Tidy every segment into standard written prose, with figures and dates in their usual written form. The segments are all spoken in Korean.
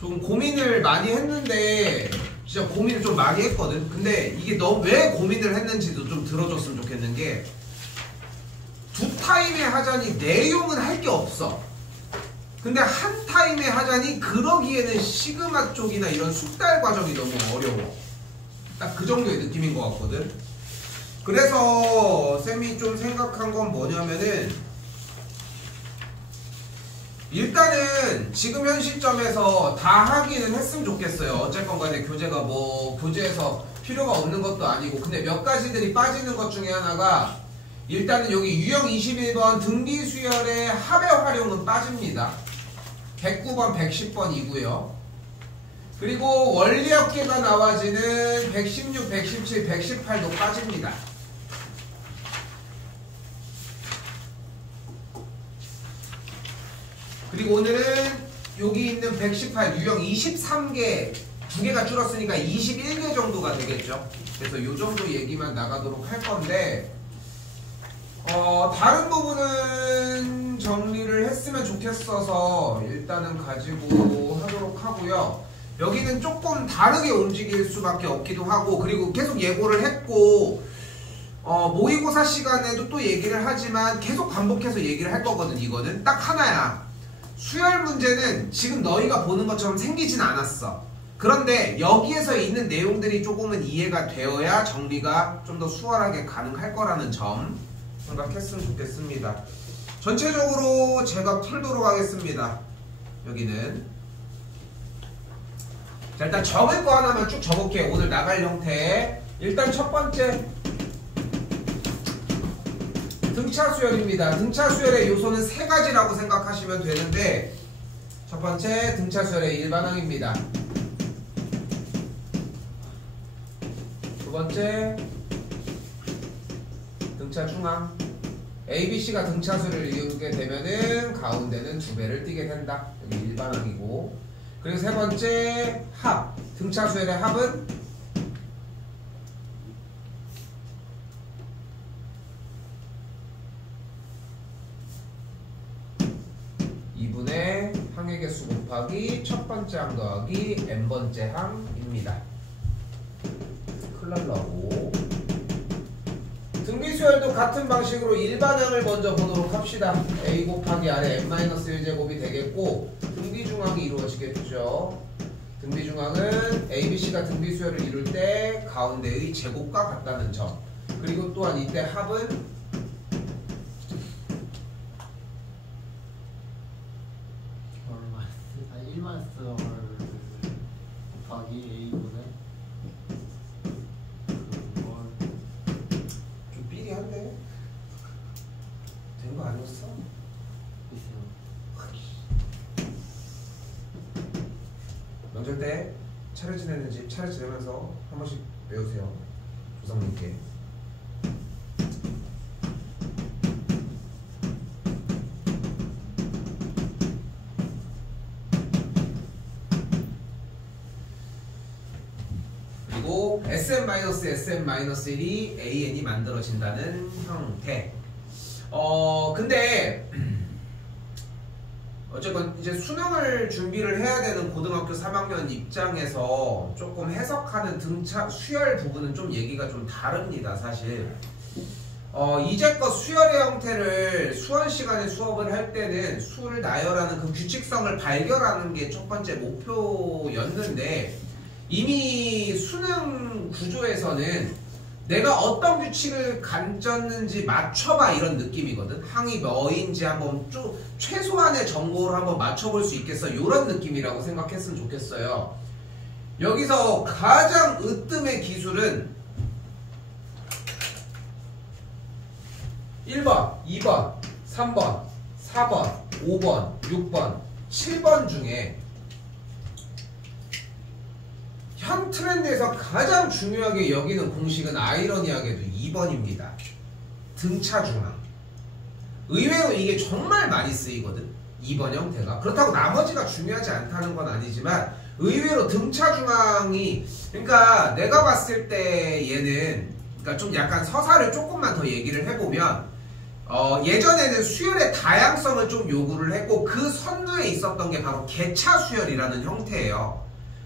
좀 고민을 많이 했는데 진짜 고민을 좀 많이 했거든. 근데 이게 너 왜 고민을 했는지도 좀 들어줬으면 좋겠는 게 두 타임의 하자니 내용은 할 게 없어. 근데 한 타임의 하자니 그러기에는 시그마 쪽이나 이런 숙달 과정이 너무 어려워. 딱 그 정도의 느낌인 것 같거든. 그래서 쌤이 좀 생각한 건 뭐냐면은 일단은 지금 현 시점에서 다 하기는 했으면 좋겠어요. 어쨌건 간에 교재가 뭐 교재에서 필요가 없는 것도 아니고. 근데 몇 가지들이 빠지는 것 중에 하나가 일단은 여기 유형 21번 등비수열의 합의 활용은 빠집니다. 109번 110번이고요 그리고 원리역계가 나와지는 116, 117, 118도 빠집니다. 그리고 오늘은 여기 있는 118 유형 23개 2개가 줄었으니까 21개 정도가 되겠죠. 그래서 이 정도 얘기만 나가도록 할 건데 다른 부분은 정리를 했으면 좋겠어서 일단은 가지고 하도록 하고요. 여기는 조금 다르게 움직일 수밖에 없기도 하고 그리고 계속 예고를 했고 모의고사 시간에도 또 얘기를 하지만 계속 반복해서 얘기를 할 거거든. 이거는 딱 하나야. 수열 문제는 지금 너희가 보는 것처럼 생기진 않았어. 그런데 여기에서 있는 내용들이 조금은 이해가 되어야 정리가 좀 더 수월하게 가능할 거라는 점 생각했으면 좋겠습니다. 전체적으로 제가 풀도록 하겠습니다. 여기는 자 일단 적을 거 하나만 쭉 적을게요. 오늘 나갈 형태. 일단 첫 번째 등차 수열입니다. 등차 수열의 요소는 세 가지라고 생각하시면 되는데 첫 번째 등차 수열의 일반항입니다. 두 번째 등차 중앙. ABC가 등차 수열을 이루게 되면은 가운데는 2배를 띄게 된다. 여기 일반항이고. 그리고 세 번째 합. 등차 수열의 합은 2분의 항의 개수 곱하기 첫 번째 항 더하기 n번째 항입니다. 큰일 나고 등비수열도 같은 방식으로 일반항을 먼저 보도록 합시다. a 곱하기 아래 n-1제곱이 되겠고 등비중항이 이루어지겠죠. 등비중항은 ABC가 등비수열을 이룰 때 가운데의 제곱과 같다는 점. 그리고 또한 이때 합은 곱하기 A분의 좀 삐리한데? 된 거 아니었어? 명절 때 차례 지내는 집 차례 지내면서 한 번씩 배우세요. 조상님께. 그리고 SM-SM-1이 AN이 만들어진다는 형태. 근데 어쨌건 이제 수능을 준비를 해야 되는 고등학교 3학년 입장에서 조금 해석하는 등차 수열 부분은 좀 얘기가 좀 다릅니다. 사실 이제껏 수열의 형태를 수원 시간에 수업을 할 때는 수를 나열하는 그 규칙성을 발견하는 게 첫 번째 목표였는데 이미 수능 구조에서는 내가 어떤 규칙을 가졌는지 맞춰봐 이런 느낌이거든. 항이 뭐인지 한번 쭉 최소한의 정보를 한번 맞춰볼 수 있겠어 이런 느낌이라고 생각했으면 좋겠어요. 여기서 가장 으뜸의 기술은 1번, 2번, 3번, 4번, 5번, 6번, 7번 중에 현 트렌드에서 가장 중요하게 여기는 공식은 아이러니하게도 2번입니다. 등차 중앙. 의외로 이게 정말 많이 쓰이거든. 2번 형태가. 그렇다고 나머지가 중요하지 않다는 건 아니지만 의외로 등차 중앙이 그러니까 내가 봤을 때 얘는 그러니까 좀 약간 서사를 조금만 더 얘기를 해보면 예전에는 수열의 다양성을 좀 요구를 했고 그 선두에 있었던 게 바로 개차 수열이라는 형태예요.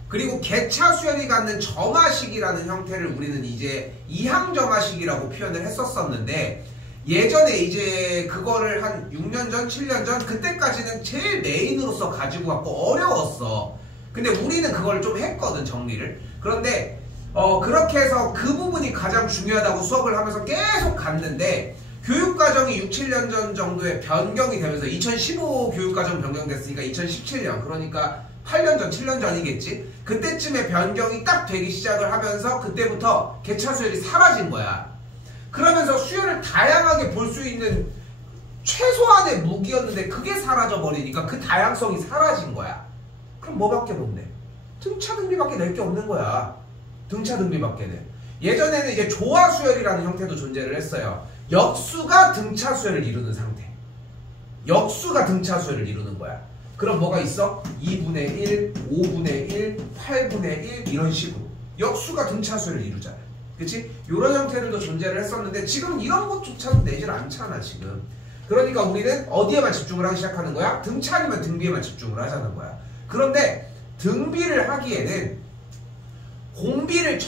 그리고 개차 수열이 갖는 점화식이라는 형태를 우리는 이제 이항점화식이라고 표현을 했었었는데 예전에 이제 그거를 한 6년 전, 7년 전 그때까지는 제일 메인으로서 가지고 갖고 어려웠어. 근데 우리는 그걸 좀 했거든, 정리를. 그런데 그렇게 해서 그 부분이 가장 중요하다고 수업을 하면서 계속 갔는데 교육과정이 6, 7년 전 정도에 변경이 되면서 2015 교육과정 변경됐으니까 2017년 그러니까 8년 전, 7년 전이겠지? 그때쯤에 변경이 딱 되기 시작을 하면서 그때부터 개차 수열이 사라진 거야. 그러면서 수열을 다양하게 볼 수 있는 최소한의 무기였는데 그게 사라져버리니까 그 다양성이 사라진 거야. 그럼 뭐밖에 못 내? 등차 등비밖에 낼 게 없는 거야. 등차 등비밖에 내. 예전에는 이제 조화 수열이라는 형태도 존재를 했어요. 역수가 등차 수열을 이루는 상태. 역수가 등차 수열을 이루는 거야. 그럼 뭐가 있어? 2분의 1, 5분의 1, 8분의 1 이런 식으로 역수가 등차 수열을 이루잖아. 그치? 이런 형태들도 존재를 했었는데 지금 이런 것조차도 내질 않잖아 지금. 그러니까 우리는 어디에만 집중을 하기 시작하는 거야? 등차 아니면 등비에만 집중을 하자는 거야. 그런데 등비를 하기에는 공비를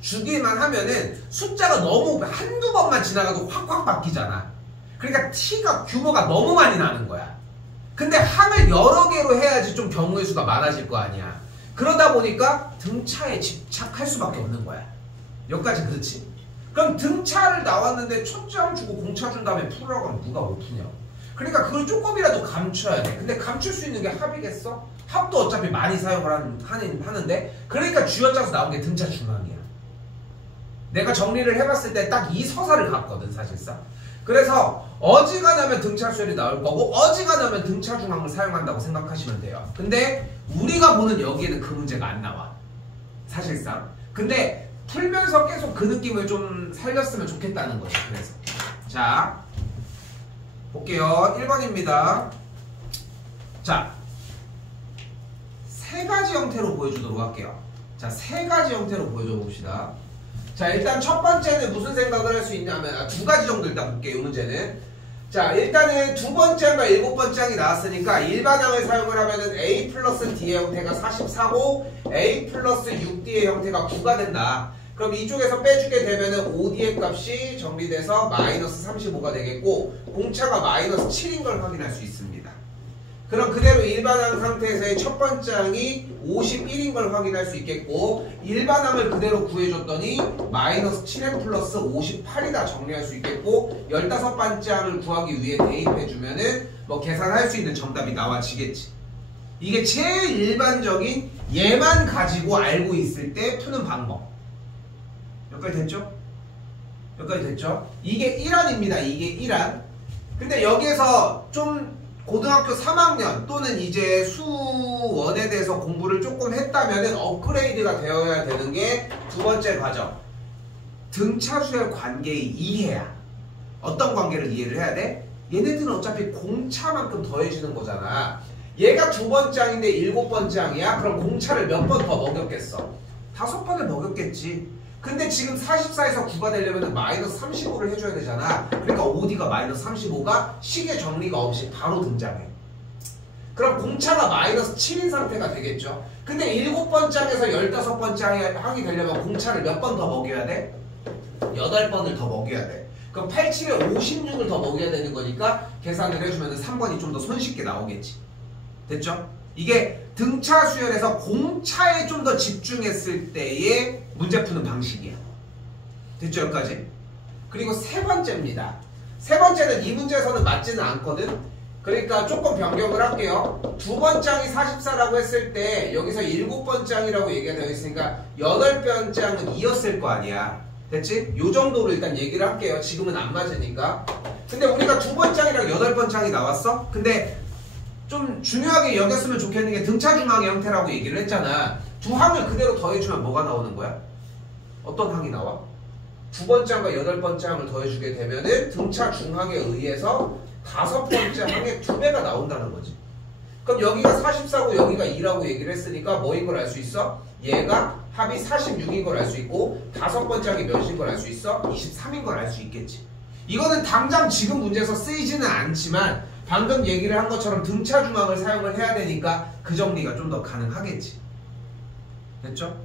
주기만 하면은 숫자가 너무 한두 번만 지나가도 확확 바뀌잖아. 그러니까 T가 규모가 너무 많이 나는 거야. 근데 항을 여러 개로 해야지 좀 경우의 수가 많아질 거 아니야. 그러다 보니까 등차에 집착할 수밖에 없는 거야. 여기까지 그렇지? 그럼 등차를 나왔는데 첫째 항 주고 공차 준 다음에 풀으라고 하면 누가 못 푸냐. 그러니까 그걸 조금이라도 감춰야 돼. 근데 감출 수 있는 게 합이겠어? 합도 어차피 많이 사용을 하는데 그러니까 쥐어 짜서 나온 게 등차 중항이야. 내가 정리를 해봤을 때 딱 이 서사를 갔거든 사실상. 그래서 어지간하면 등차 수열이 나올 거고 어지간하면 등차 중항을 사용한다고 생각하시면 돼요. 근데 우리가 보는 여기에는 그 문제가 안 나와 사실상. 근데 풀면서 계속 그 느낌을 좀 살렸으면 좋겠다는 거죠. 그래서 자 볼게요. 1번입니다. 자, 세 가지 형태로 보여주도록 할게요. 자, 세 가지 형태로 보여줘 봅시다. 자, 일단 첫 번째는 무슨 생각을 할 수 있냐면 두 가지 정도 일단 볼게요. 이 문제는. 자, 일단은 두 번째 항과 일곱 번째 항이 나왔으니까 일반항을 사용을 하면은 A 플러스 D의 형태가 44고 A 플러스 6D의 형태가 9가 된다. 그럼 이쪽에서 빼주게 되면은 5D의 값이 정비돼서 마이너스 35가 되겠고 공차가 마이너스 7인 걸 확인할 수 있습니다. 그럼 그대로 일반항 상태에서의 첫 번째 항이 51인 걸 확인할 수 있겠고 일반항을 그대로 구해줬더니 마이너스 7n 플러스 58이다 정리할 수 있겠고 15번째 항을 구하기 위해 대입해주면은 뭐 계산할 수 있는 정답이 나와지겠지. 이게 제일 일반적인 얘만 가지고 알고 있을 때 푸는 방법. 여기까지 됐죠? 여기까지 됐죠? 이게 1항입니다. 이게 1항. 근데 여기에서 좀 고등학교 3학년 또는 이제 수원에 대해서 공부를 조금 했다면 업그레이드가 되어야 되는 게 두 번째 과정. 등차 수열 관계의 이해야. 어떤 관계를 이해를 해야 돼? 얘네들은 어차피 공차만큼 더해주는 거잖아. 얘가 두 번째 항인데 일곱 번째 항이야? 그럼 공차를 몇 번 더 먹였겠어? 5번을 먹였겠지. 근데 지금 44에서 9가 되려면 마이너스 35를 해줘야 되잖아. 그러니까 OD가 마이너스 35가 시계 정리가 없이 바로 등장해. 그럼 공차가 마이너스 7인 상태가 되겠죠. 근데 7번째 항에서 15번째 항이 되려면 공차를 몇 번 더 먹여야 돼? 8번을 더 먹여야 돼. 그럼 87에 56을 더 먹여야 되는 거니까 계산을 해주면 3번이 좀 더 손쉽게 나오겠지. 됐죠? 이게 등차 수열에서 공차에 좀 더 집중했을 때의 문제 푸는 방식이야. 됐죠? 여기까지? 그리고 세 번째입니다. 세 번째는 이 문제에서는 맞지는 않거든? 그러니까 조금 변경을 할게요. 두 번째 항이 44라고 했을 때 여기서 7번째 항이라고 얘기가 되어 있으니까 8번째 항은 2였을 거 아니야. 됐지? 요 정도로 일단 얘기를 할게요. 지금은 안 맞으니까. 근데 우리가 두 번째 항이랑 8번째 항이 나왔어? 근데 좀 중요하게 여겼으면 좋겠는 게 등차 중항의 형태라고 얘기를 했잖아. 두 항을 그대로 더해주면 뭐가 나오는 거야? 어떤 항이 나와? 두 번째 항과 8번째 항을 더해주게 되면은 등차 중항에 의해서 5번째 항의 2배가 나온다는 거지. 그럼 여기가 44고 여기가 2라고 얘기를 했으니까 뭐인 걸 알 수 있어? 얘가 합이 46인 걸 알 수 있고 5번째 항이 몇인 걸 알 수 있어? 23인 걸 알 수 있겠지. 이거는 당장 지금 문제에서 쓰이지는 않지만 방금 얘기를 한 것처럼 등차 중앙을 사용을 해야 되니까 그 정리가 좀 더 가능하겠지. 됐죠?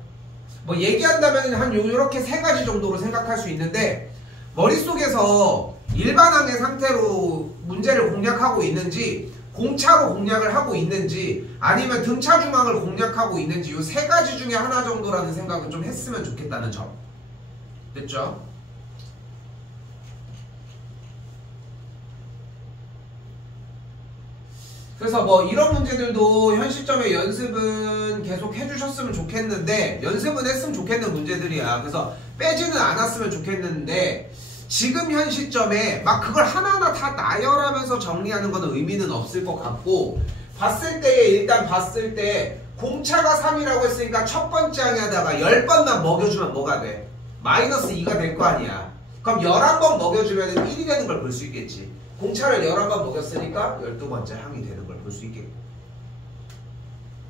뭐 얘기한다면 한 요렇게 세 가지 정도로 생각할 수 있는데 머릿속에서 일반항의 상태로 문제를 공략하고 있는지 공차로 공략을 하고 있는지 아니면 등차 중앙을 공략하고 있는지 요 세 가지 중에 하나 정도라는 생각은 좀 했으면 좋겠다는 점. 됐죠? 그래서 뭐 이런 문제들도 현 시점에 연습은 계속 해주셨으면 좋겠는데 연습은 했으면 좋겠는 문제들이야. 그래서 빼지는 않았으면 좋겠는데 지금 현 시점에 막 그걸 하나하나 다 나열하면서 정리하는 거는 의미는 없을 것 같고 봤을 때 일단 봤을 때 공차가 3이라고 했으니까 첫 번째 항에다가 10번만 먹여주면 뭐가 돼? 마이너스 2가 될 거 아니야. 그럼 11번 먹여주면 1이 되는 걸 볼 수 있겠지. 공차를 11번 먹였으니까 12번째 항이 되는 걸 볼 수 있겠고.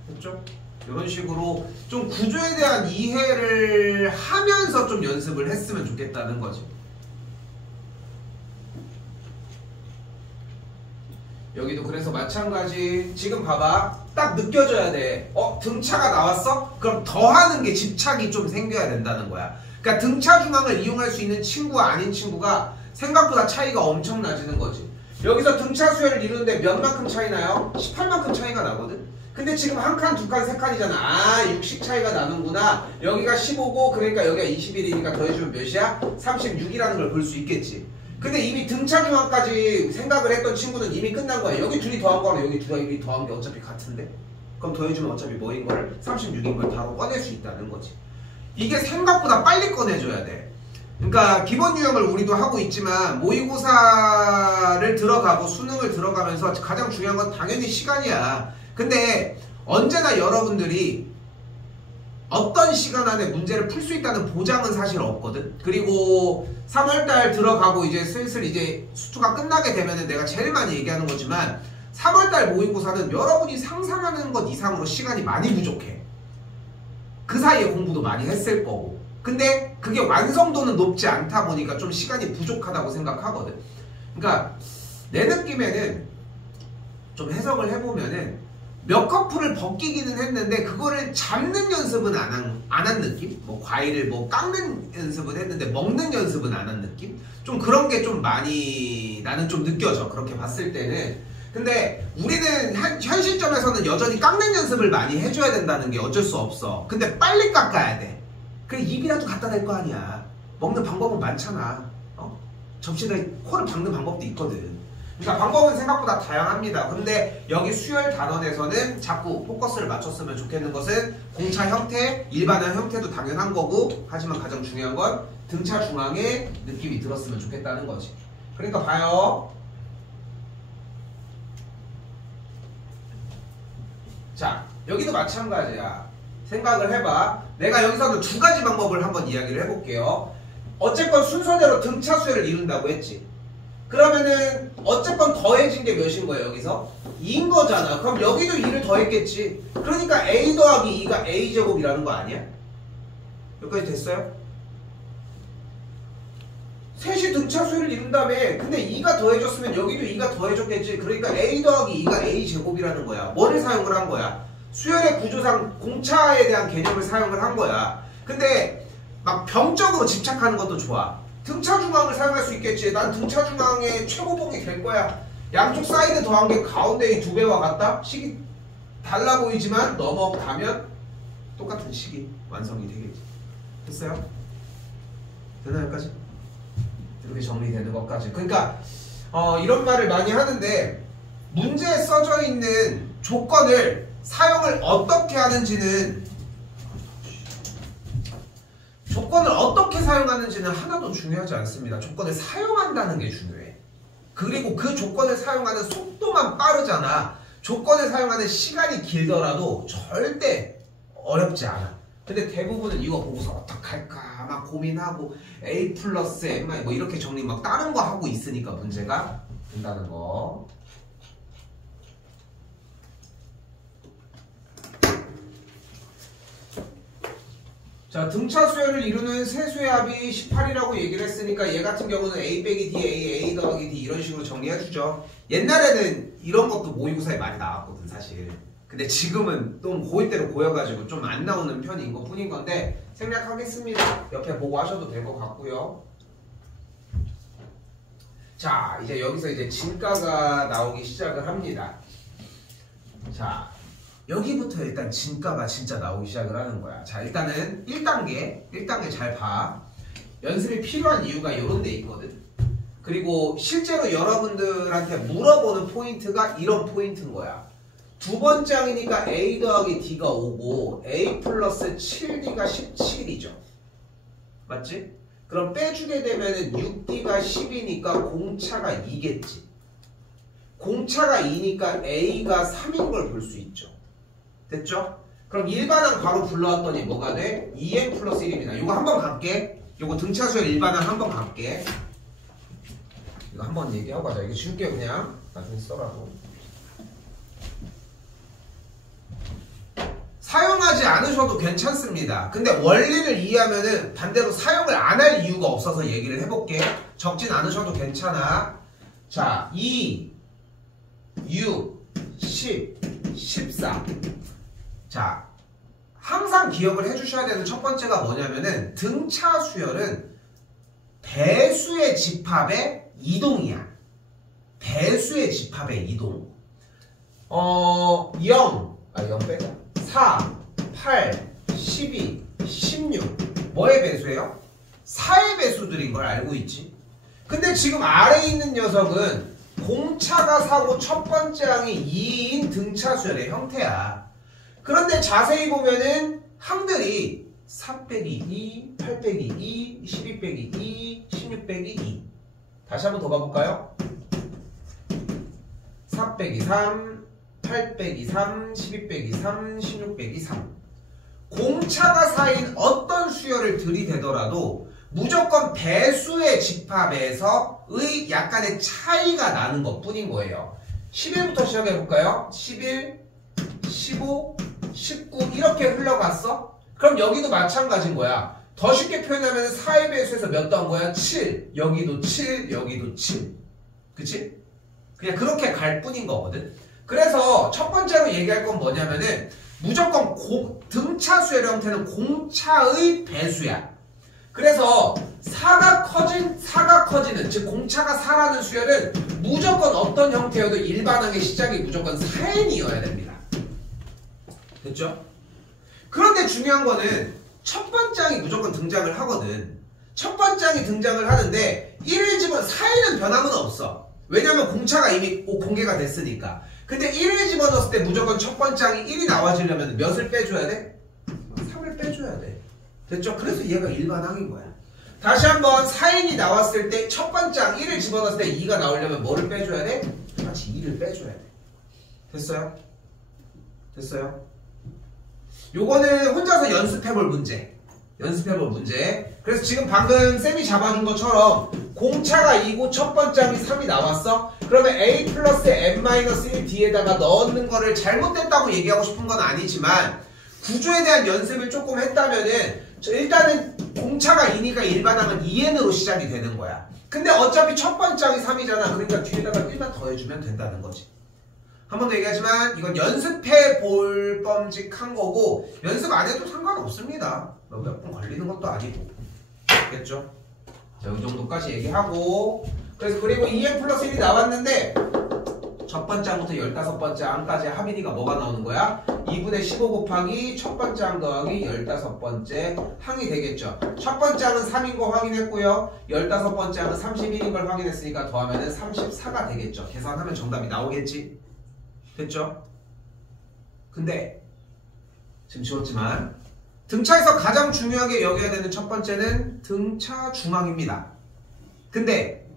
됐죠? 이런 식으로 좀 구조에 대한 이해를 하면서 좀 연습을 했으면 좋겠다는 거지. 여기도 그래서 마찬가지. 지금 봐봐. 딱 느껴져야 돼. 등차가 나왔어? 그럼 더하는 게 집착이 좀 생겨야 된다는 거야. 그러니까 등차 중앙을 이용할 수 있는 친구와 아닌 친구가 생각보다 차이가 엄청 나지는 거지. 여기서 등차 수열을 이루는데 몇 만큼 차이 나요? 18만큼 차이가 나거든? 근데 지금 한 칸, 두 칸, 세 칸이잖아. 아, 60 차이가 나는구나. 여기가 15고 그러니까 여기가 21이니까 더해주면 몇이야? 36이라는 걸 볼 수 있겠지. 근데 이미 등차 중앙까지 생각을 했던 친구는 이미 끝난 거야. 여기 둘이 더한 거랑 여기 둘이 더한 게 어차피 같은데? 그럼 더해주면 어차피 뭐인 걸? 36인 걸 바로 꺼낼 수 있다는 거지. 이게 생각보다 빨리 꺼내줘야 돼. 그러니까 기본 유형을 우리도 하고 있지만 모의고사를 들어가고 수능을 들어가면서 가장 중요한 건 당연히 시간이야. 근데 언제나 여러분들이 어떤 시간 안에 문제를 풀 수 있다는 보장은 사실 없거든. 그리고 3월달 들어가고 이제 슬슬 이제 수투가 끝나게 되면은 내가 제일 많이 얘기하는 거지만 3월달 모의고사는 여러분이 상상하는 것 이상으로 시간이 많이 부족해. 그 사이에 공부도 많이 했을 거고. 근데 그게 완성도는 높지 않다 보니까 좀 시간이 부족하다고 생각하거든. 그러니까 내 느낌에는 좀 해석을 해보면은 몇 커플을 벗기기는 했는데 그거를 잡는 연습은 안 한 느낌? 뭐 과일을 뭐 깎는 연습은 했는데 먹는 연습은 안 한 느낌? 좀 그런 게 좀 많이 나는 좀 느껴져. 그렇게 봤을 때는. 근데 우리는 현 시점에서는 여전히 깎는 연습을 많이 해줘야 된다는 게 어쩔 수 없어. 근데 빨리 깎아야 돼. 그래 입이라도 갖다 댈 거 아니야. 먹는 방법은 많잖아. 접시에 코를 박는 방법도 있거든. 그러니까 방법은 생각보다 다양합니다. 근데 여기 수열 단원에서는 자꾸 포커스를 맞췄으면 좋겠는 것은 공차 형태, 일반화 형태도 당연한 거고 하지만 가장 중요한 건 등차 중앙에 느낌이 들었으면 좋겠다는 거지. 그러니까 봐요. 자, 여기도 마찬가지야. 생각을 해봐. 내가 여기서는 두 가지 방법을 한번 이야기를 해볼게요. 어쨌건 순서대로 등차 수열을 이룬다고 했지. 그러면은 어쨌건 더해진 게 몇인 거예요 여기서? 2인 거잖아. 그럼 여기도 2를 더했겠지. 그러니까 A 더하기 2가 A제곱이라는 거 아니야? 여기까지 됐어요? 셋이 등차 수열을 이룬 다음에 근데 2가 더해졌으면 여기도 2가 더해졌겠지. 그러니까 A 더하기 2가 A제곱이라는 거야. 뭐를 사용을 한 거야? 수열의 구조상 공차에 대한 개념을 사용을 한 거야. 근데 막 병적으로 집착하는 것도 좋아. 등차 중앙을 사용할 수 있겠지. 난 등차 중앙의 최고봉이 될 거야. 양쪽 사이드 더한 게 가운데의 2배와 같다? 식이 달라 보이지만 넘어가면 똑같은 식이 완성이 되겠지. 됐어요? 되나요 여기까지? 이렇게 정리되는 것까지. 그러니까 이런 말을 많이 하는데 문제에 써져 있는 조건을 사용을 어떻게 하는지는 조건을 어떻게 사용하는지는 하나도 중요하지 않습니다. 조건을 사용한다는 게 중요해. 그리고 그 조건을 사용하는 속도만 빠르잖아. 조건을 사용하는 시간이 길더라도 절대 어렵지 않아. 근데 대부분은 이거 보고서 어떡할까 막 고민하고 A 플러스 M 뭐 이렇게 정리 막 다른 거 하고 있으니까 문제가 된다는 거. 자, 등차 수열을 이루는 세 수의 합이 18이라고 얘기를 했으니까 얘 같은 경우는 A 빼기 D, A 더하기 D 이런 식으로 정리해주죠. 옛날에는 이런 것도 모의고사에 많이 나왔거든 사실. 근데 지금은 좀 고1대로 고여가지고 좀 안 나오는 편인 것 뿐인 건데 생략하겠습니다. 옆에 보고 하셔도 될 것 같고요. 자, 이제 여기서 이제 진가가 나오기 시작을 합니다. 자, 여기부터 일단 진가가 진짜 나오기 시작을 하는 거야. 자, 일단은 1단계 잘 봐. 연습이 필요한 이유가 이런 데 있거든. 그리고 실제로 여러분들한테 물어보는 포인트가 이런 포인트인 거야. 두 번째 항이니까 A 더하기 D가 5고 A 플러스 7D가 17이죠. 맞지? 그럼 빼주게 되면은 6D가 10이니까 공차가 2겠지. 공차가 2니까 A가 3인 걸 볼 수 있죠. 됐죠? 그럼 일반항 바로 불러왔더니 뭐가 돼? 2n 플러스 1입니다. 이거 한번 갈게. 이거 등차수열 일반항 한번 갈게. 이거 한번 얘기하고 가자. 이거 줄게 그냥. 나중에 써라고. 사용하지 않으셔도 괜찮습니다. 근데 원리를 이해하면은 반대로 사용을 안 할 이유가 없어서 얘기를 해볼게. 적진 않으셔도 괜찮아. 자, 2, 6, 10, 14. 자, 항상 기억을 해주셔야 되는 첫 번째가 뭐냐면은 등차 수열은 배수의 집합의 이동이야. 배수의 집합의 이동. 0 빼자. 4, 8, 12, 16 뭐의 배수예요? 4의 배수들인 걸 알고 있지. 근데 지금 아래에 있는 녀석은 공차가 4고 첫 번째 항이 2인 등차 수열의 형태야. 그런데 자세히 보면은 항들이 4 빼기 2, 8 빼기 2, 12 빼기 2, 16 빼기 2. 다시 한번 더 가볼까요? 4 빼기 3, 8 빼기 3, 12 빼기 3, 16 빼기 3. 공차가 4인 어떤 수열을 들이대더라도 무조건 배수의 집합에서의 약간의 차이가 나는 것 뿐인 거예요. 11부터 시작해볼까요? 11, 15, 19 이렇게 흘러갔어? 그럼 여기도 마찬가지인 거야. 더 쉽게 표현하면 4의 배수에서 몇 더한 거야? 7. 여기도 7, 여기도 7. 그치? 그냥 그렇게 갈 뿐인 거거든. 그래서 첫 번째로 얘기할 건 뭐냐면은 무조건 등차 수열의 형태는 공차의 배수야. 그래서 사가 커지는 즉 공차가 4라는 수열은 무조건 어떤 형태여도 일반항의 시작이 무조건 4n이어야 됩니다. 됐죠? 그런데 중요한 거는 첫 번째 항이 무조건 등장을 하거든. 첫 번째 항이 등장을 하는데 1을 집은 4에는 변함은 없어. 왜냐면 공차가 이미 공개가 됐으니까. 근데 1을 집어넣었을 때 무조건 첫 번째 항이 1이 나와지려면 몇을 빼줘야 돼? 3을 빼줘야 돼. 됐죠? 그래서 얘가 일반항인 거야. 다시 한번 4n이 나왔을 때 첫 번째 항 1을 집어넣었을 때 2가 나오려면 뭐를 빼줘야 돼? 똑같이 2를 빼줘야 돼. 됐어요? 됐어요? 요거는 혼자서 연습해볼 문제. 그래서 지금 방금 쌤이 잡아준 것처럼 공차가 2고 첫 번째 항이 3이 나왔어? 그러면 A 플러스 n-1 뒤에다가 넣는 거를 잘못됐다고 얘기하고 싶은 건 아니지만 구조에 대한 연습을 조금 했다면은 일단은 공차가 2니까 일반항은 2n으로 시작이 되는 거야. 근데 어차피 첫 번째 항이 3이잖아. 그러니까 뒤에다가 1만 더해주면 된다는 거지. 한 번 더 얘기하지만 이건 연습해 볼 뻔직한 거고 연습 안 해도 상관없습니다. 몇 번 걸리는 것도 아니고. 알겠죠? 자, 이 정도까지 얘기하고 그래서 그리고 2n 플러스 1이 나왔는데 첫 번째 항부터 15번째 항까지 합의니까 뭐가 나오는 거야? 2분의 15 곱하기 첫 번째 항 더하기 15번째 항이 되겠죠. 첫 번째 항은 3인 거 확인했고요. 15번째 항은 31인 걸 확인했으니까 더하면 34가 되겠죠. 계산하면 정답이 나오겠지. 됐죠? 근데 지금 지웠지만 등차에서 가장 중요하게 여겨야 되는 첫 번째는 등차 중앙입니다. 근데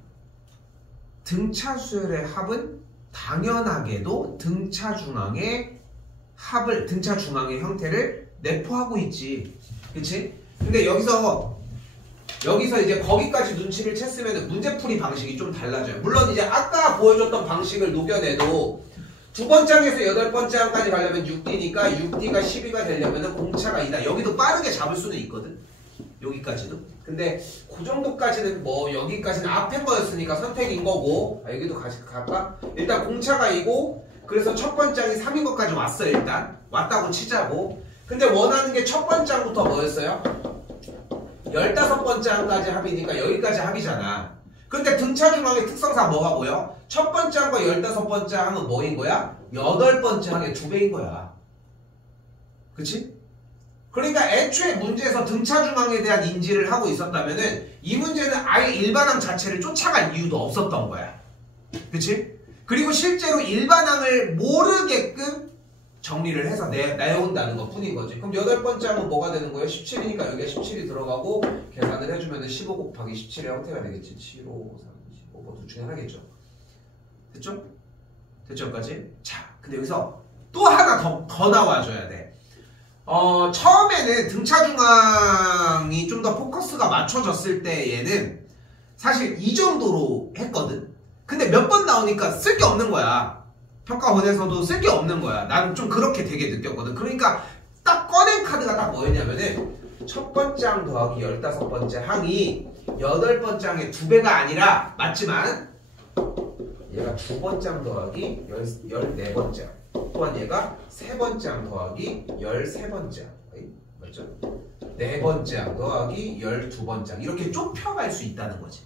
등차 수열의 합은 당연하게도 등차 중앙의 형태를 내포하고 있지. 그치? 근데 여기서 이제 거기까지 눈치를 챘으면 문제풀이 방식이 좀 달라져요. 물론 이제 아까 보여줬던 방식을 녹여내도 두 번째 항에서 여덟 번째 항까지 가려면 6D니까 6D가 12가 되려면 공차가 2다. 여기도 빠르게 잡을 수는 있거든. 여기까지도. 근데 그 정도까지는 뭐 여기까지는 앞에 거였으니까 선택인 거고. 여기도 갈까? 일단 공차가 2고 그래서 첫 번째 항이 3인 것까지 왔어. 일단 왔다고 치자고. 근데 원하는 게 첫 번째 항부터 뭐였어요? 15번째 항까지 합이니까 여기까지 합이잖아. 근데 등차 중앙의 특성상 뭐가 보여? 첫 번째 항과 15번째 항은 뭐인 거야? 8번째 항의 2배인 거야. 그치? 그러니까 애초에 문제에서 등차 중앙에 대한 인지를 하고 있었다면은 이 문제는 아예 일반항 자체를 쫓아갈 이유도 없었던 거야. 그치? 그리고 실제로 일반항을 모르게끔 정리를 해서 내온다는 것 뿐인 거지. 그럼 8번째 항은 뭐가 되는 거예요? 17이니까 여기에 17이 들어가고 계산을 해주면 15 곱하기 17의 형태가 되겠지. 7, 5, 3, 15, 뭐 둘 중에 하나겠죠. 됐죠? 됐죠? 여기까지? 자, 근데 여기서 또 하나 더 나와줘야 돼. 처음에는 등차 중앙이 좀 더 포커스가 맞춰졌을 때 얘는 사실 이 정도로 했거든? 근데 몇 번 나오니까 쓸 게 없는 거야. 평가원에서도 쓸 게 없는 거야. 나는 좀 그렇게 되게 느꼈거든. 그러니까 딱 꺼낸 카드가 딱 뭐였냐면은 첫 번째 항 더하기 15번째 항이 8번째 항의 2배가 아니라 맞지만 얘가 두 번째 항 더하기 14번째 항 또한 얘가 세 번째 항 더하기 13번째 항 맞죠? 네 번째 항 더하기 12번째 항 이렇게 좁혀갈 수 있다는 거지.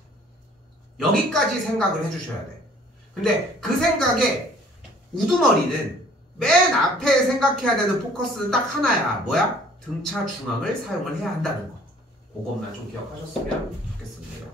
여기까지 생각을 해주셔야 돼. 근데 그 생각에 우두머리는 맨 앞에 생각해야 되는 포커스는 딱 하나야. 뭐야? 등차 중앙을 사용을 해야 한다는 거. 그것만 좀 기억하셨으면 좋겠습니다.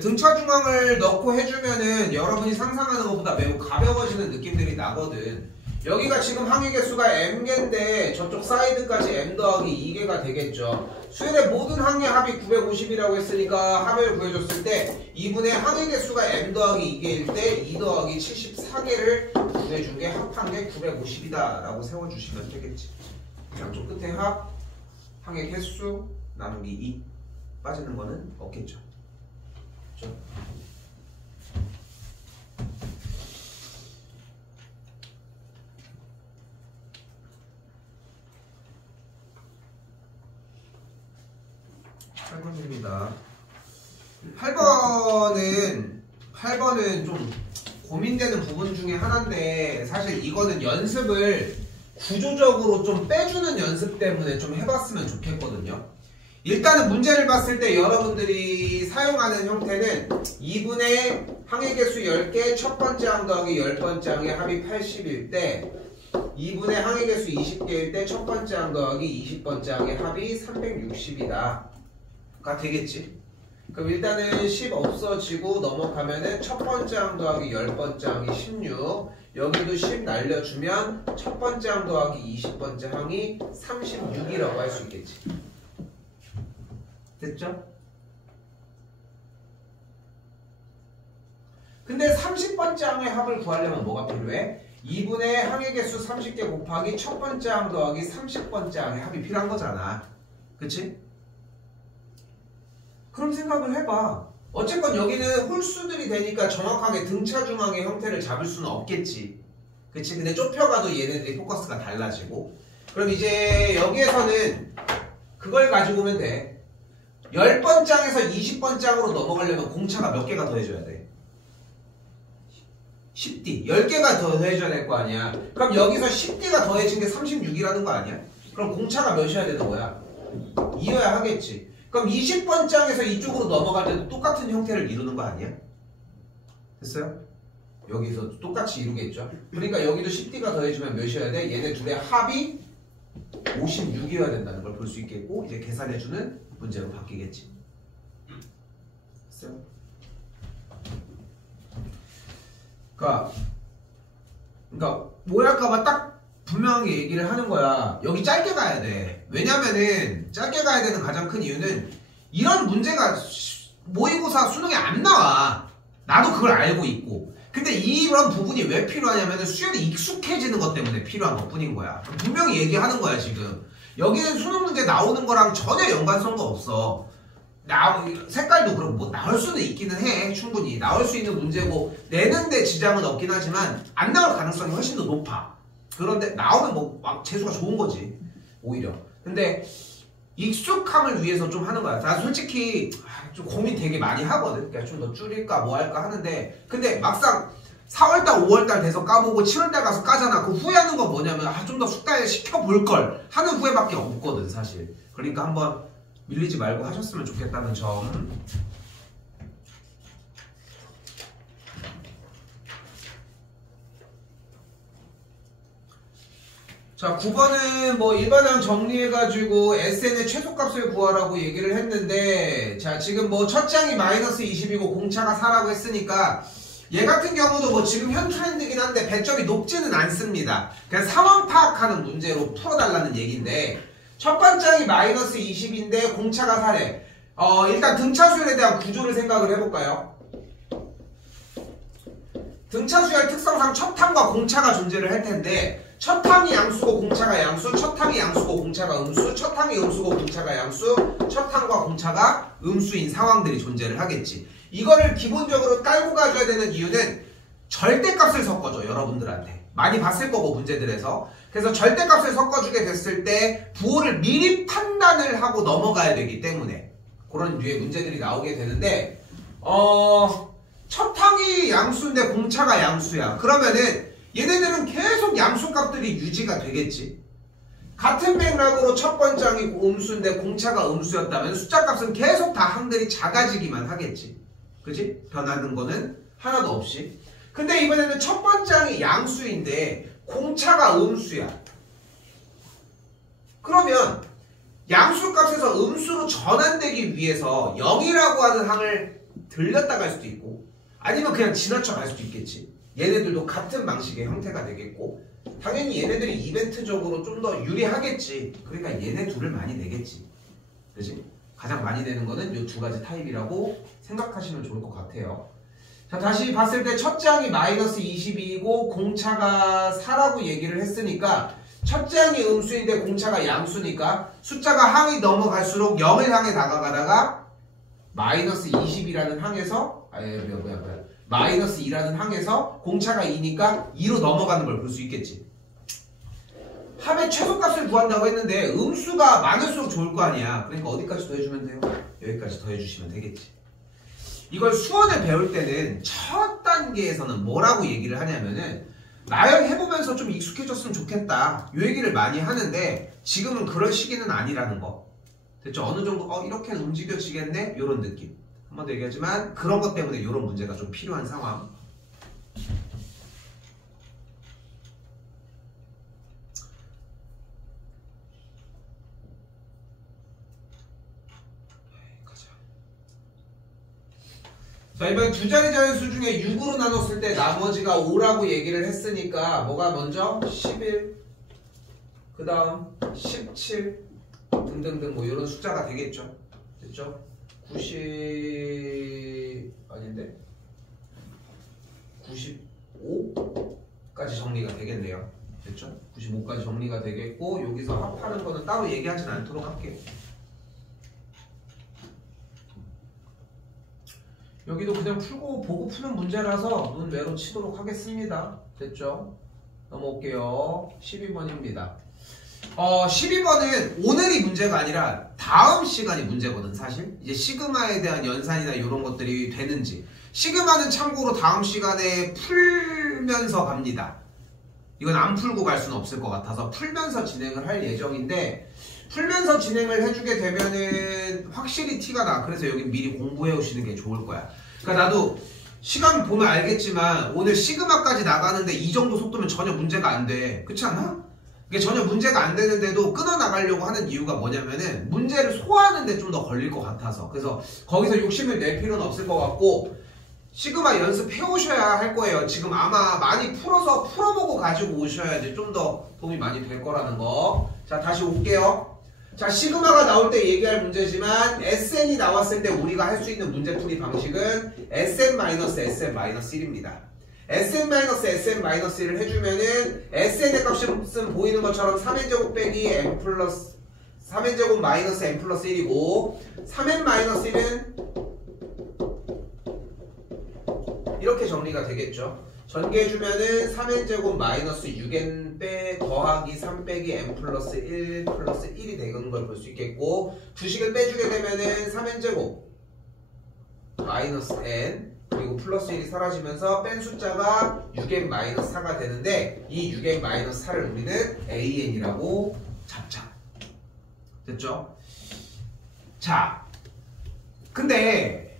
등차 중앙을 넣고 해주면은 여러분이 상상하는 것보다 매우 가벼워지는 느낌들이 나거든. 여기가 지금 항의 개수가 m개인데 저쪽 사이드까지 m 더하기 2개가 되겠죠. 수열의 모든 항의 합이 950이라고 했으니까 합을 구해줬을 때 2분의 항의 개수가 m 더하기 2개일 때 2 더하기 74개를 구해준 게 합한 게 950이다 라고 세워주시면 되겠지. 양쪽 끝에 합, 항의 개수 나누기 2 빠지는 거는 없겠죠. 그렇죠? 8번입니다. 8번은 좀 고민되는 부분 중에 하나인데 사실 이거는 연습을 구조적으로 좀 빼주는 연습 때문에 좀 해봤으면 좋겠거든요. 일단은 문제를 봤을 때 여러분들이 사용하는 형태는 2분의 항의 개수 10개 첫 번째 항 더하기 10번째 항의 합이 80일 때 2분의 항의 개수 20개일 때 첫 번째 항 더하기 20번째 항의 합이 360이다 가 되겠지. 그럼 일단은 10 없어지고 넘어가면은 첫 번째 항 더하기 10번째 항이 16 여기도 10 날려주면 첫 번째 항 더하기 20번째 항이 36이라고 할 수 있겠지. 됐죠? 근데 30번째 항의 합을 구하려면 뭐가 필요해? 2분의 항의 개수 30개 곱하기 첫 번째 항 더하기 30번째 항의 합이 필요한 거잖아. 그치? 그럼 생각을 해봐. 어쨌건 여기는 홀수들이 되니까 정확하게 등차 중앙의 형태를 잡을 수는 없겠지. 그치? 근데 좁혀가도 얘네들이 포커스가 달라지고. 그럼 이제 여기에서는 그걸 가지고 오면 돼. 10번째 항에서 20번째 항으로 넘어가려면 공차가 몇 개가 더해줘야 돼? 10D. 10개가 더해줘야 될 거 아니야. 그럼 여기서 10D가 더해진 게 36이라는 거 아니야? 그럼 공차가 몇이어야 되는 거야? 2여야 하겠지. 그럼 20번째 항에서 이쪽으로 넘어갈 때도 똑같은 형태를 이루는 거 아니야? 됐어요? 여기서 똑같이 이루겠죠? 그러니까 여기도 10D가 더해주면 몇이어야 돼? 얘네 둘의 합이 56이어야 된다는 걸 볼 수 있겠고 이제 계산해주는 문제로 바뀌겠지. 됐어요? 그러니까 뭐랄까봐 딱 분명하게 얘기를 하는 거야. 여기 짧게 가야 돼. 왜냐면은 짧게 가야 되는 가장 큰 이유는 이런 문제가 모의고사 수능에 안 나와. 나도 그걸 알고 있고. 근데 이런 부분이 왜 필요하냐면은 수열이 익숙해지는 것 때문에 필요한 것 뿐인 거야. 분명히 얘기하는 거야 지금. 여기는 수능 문제 나오는 거랑 전혀 연관성도 없어. 색깔도 그렇고 뭐 나올 수는 있기는 해. 충분히 나올 수 있는 문제고 내는데 지장은 없긴 하지만 안 나올 가능성이 훨씬 더 높아. 그런데 나오면 뭐 막 재수가 좋은 거지 오히려. 근데 익숙함을 위해서 좀 하는 거야. 나 솔직히 좀 고민 되게 많이 하거든. 그러니까 좀 더 줄일까 뭐 할까 하는데 근데 막상 4월달 5월달 돼서 까보고 7월달 가서 까잖아. 그 후회하는 건 뭐냐면 좀 더 숙달 시켜볼걸 하는 후회밖에 없거든 사실. 그러니까 한번 밀리지 말고 하셨으면 좋겠다는 점. 자 9번은 뭐 일반항 정리해가지고 SN의 최소값을 구하라고 얘기를 했는데 자 지금 뭐 첫 장이 마이너스 20이고 공차가 4라고 했으니까 얘 같은 경우도 뭐 지금 현 트렌드긴 한데 배점이 높지는 않습니다. 그냥 상황 파악하는 문제로 풀어달라는 얘기인데 첫 번장이 마이너스 20인데 공차가 4래. 일단 등차수열에 대한 구조를 생각을 해볼까요? 등차수열 특성상 첫 항과 공차가 존재를 할 텐데 첫 항이 양수고 공차가 양수, 첫 항이 양수고 공차가 음수, 첫 항이 음수고 공차가 양수, 첫 항과 공차가 음수인 상황들이 존재를 하겠지. 이거를 기본적으로 깔고 가줘야 되는 이유는 절대값을 섞어줘 여러분들한테. 많이 봤을 거고 문제들에서. 그래서 절대값을 섞어주게 됐을 때 부호를 미리 판단을 하고 넘어가야 되기 때문에 그런 류의 문제들이 나오게 되는데 첫 항이 양수인데 공차가 양수야. 그러면은 얘네들은 계속 양수값들이 유지가 되겠지. 같은 맥락으로 첫 번째 항이 음수인데 공차가 음수였다면 숫자값은 계속 다 항들이 작아지기만 하겠지. 그치? 변하는 거는 하나도 없이. 근데 이번에는 첫 번째 항이 양수인데 공차가 음수야. 그러면 양수값에서 음수로 전환되기 위해서 0이라고 하는 항을 들렸다 갈 수도 있고 아니면 그냥 지나쳐 갈 수도 있겠지. 얘네들도 같은 방식의 형태가 되겠고 당연히 얘네들이 이벤트적으로 좀 더 유리하겠지. 그러니까 얘네 둘을 많이 내겠지. 그치? 가장 많이 내는 거는 이 두 가지 타입이라고 생각하시면 좋을 것 같아요. 자 다시 봤을 때 첫째 항이 마이너스 22이고 공차가 4라고 얘기를 했으니까 첫째 항이 음수인데 공차가 양수니까 숫자가 항이 넘어갈수록 0을 향해 다가가다가 마이너스 20이라는 항에서 마이너스 2라는 항에서 공차가 2니까 2로 넘어가는 걸 볼 수 있겠지. 합의 최소값을 구한다고 했는데 음수가 많을수록 좋을 거 아니야. 그러니까 어디까지 더해주면 돼요? 여기까지 더해주시면 되겠지. 이걸 수원을 배울 때는 첫 단계에서는 뭐라고 얘기를 하냐면은 나열해보면서 좀 익숙해졌으면 좋겠다 이 얘기를 많이 하는데 지금은 그럴 시기는 아니라는 거. 됐죠? 어느 정도 이렇게 움직여지겠네? 이런 느낌. 한 번 더 얘기하지만 그런 것 때문에 이런 문제가 좀 필요한 상황. 가자. 자 이번에 두 자리 자연수 중에 6으로 나눴을 때 나머지가 5라고 얘기를 했으니까 뭐가 먼저 11 그 다음 17 등등등 뭐 이런 숫자가 되겠죠. 됐죠? 90 아닌데 95까지 정리가 되겠네요. 됐죠? 95까지 정리가 되겠고 여기서 합하는 거는 따로 얘기하진 않도록 할게요. 여기도 그냥 풀고 보고 푸는 문제라서 눈 외로 치도록 하겠습니다. 됐죠? 넘어올게요. 12번입니다. 12번은 오늘이 문제가 아니라 다음 시간이 문제거든 사실. 이제 시그마에 대한 연산이나 이런 것들이 되는지. 시그마는 참고로 다음 시간에 풀면서 갑니다. 이건 안 풀고 갈 수는 없을 것 같아서 풀면서 진행을 할 예정인데 풀면서 진행을 해주게 되면은 확실히 티가 나. 그래서 여기 미리 공부해 오시는 게 좋을 거야. 그러니까 나도 시간 보면 알겠지만 오늘 시그마까지 나가는데 이 정도 속도면 전혀 문제가 안 돼. 그렇지 않아? 이게 전혀 문제가 안 되는데도 끊어나가려고 하는 이유가 뭐냐면은 문제를 소화하는 데 좀 더 걸릴 것 같아서. 그래서 거기서 욕심을 낼 필요는 없을 것 같고 시그마 연습해 오셔야 할 거예요. 지금 아마 많이 풀어서 풀어보고 가지고 오셔야지 좀 더 도움이 많이 될 거라는 거. 자 다시 올게요. 자 시그마가 나올 때 얘기할 문제지만 SN이 나왔을 때 우리가 할 수 있는 문제풀이 방식은 SN-SM-1입니다. SN-SM-1을 해주면은 SN의 값은 보이는 것처럼 3n제곱 빼기 n 플러스 3n제곱 마이너스 n 플러스 1이고 3n 마이너스 1은 이렇게 정리가 되겠죠. 전개해주면은 3n제곱 마이너스 6n 빼 더하기 3 빼기 n 플러스 1 플러스 1이 되는 걸 볼 수 있겠고 주식을 빼주게 되면은 3n제곱 마이너스 n 그리고 플러스 1이 사라지면서 뺀 숫자가 6n 마이너스 4가 되는데 이 6n 마이너스 4를 우리는 an이라고 잡자. 됐죠? 자, 근데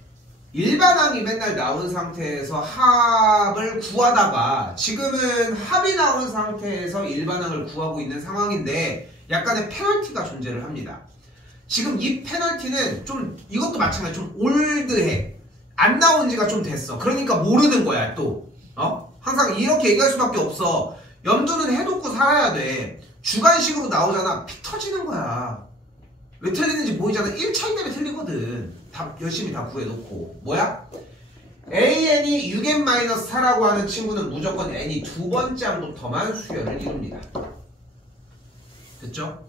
일반항이 맨날 나온 상태에서 합을 구하다가 지금은 합이 나온 상태에서 일반항을 구하고 있는 상황인데 약간의 페널티가 존재를 합니다. 지금 이 페널티는 좀 이것도 마찬가지 좀 올드해. 안 나온 지가 좀 됐어. 그러니까 모르는 거야 또. 항상 이렇게 얘기할 수밖에 없어. 염두는 해놓고 살아야 돼. 주관식으로 나오잖아. 피 터지는 거야. 왜 틀리는지 보이잖아. 1차이 때문에 틀리거든. 다 열심히 다 구해놓고. 뭐야? an이 6n-4라고 하는 친구는 무조건 n이 두 번째 항부터만 수열을 이룹니다. 됐죠?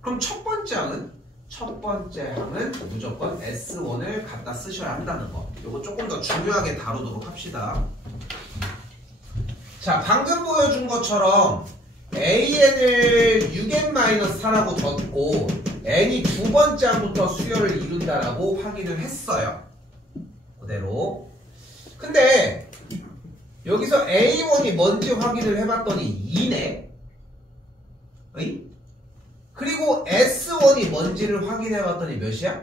그럼 첫 번째 항은? 첫 번째 항은 무조건 S1을 갖다 쓰셔야 한다는 거. 이거 조금 더 중요하게 다루도록 합시다. 자, 방금 보여준 것처럼 an을 6n-4라고 적고 n이 두 번째 항부터 수열을 이룬다라고 확인을 했어요. 그대로. 근데 여기서 a1이 뭔지 확인을 해봤더니 2네. 어이? 그리고 S1이 뭔지를 확인해봤더니 몇이야?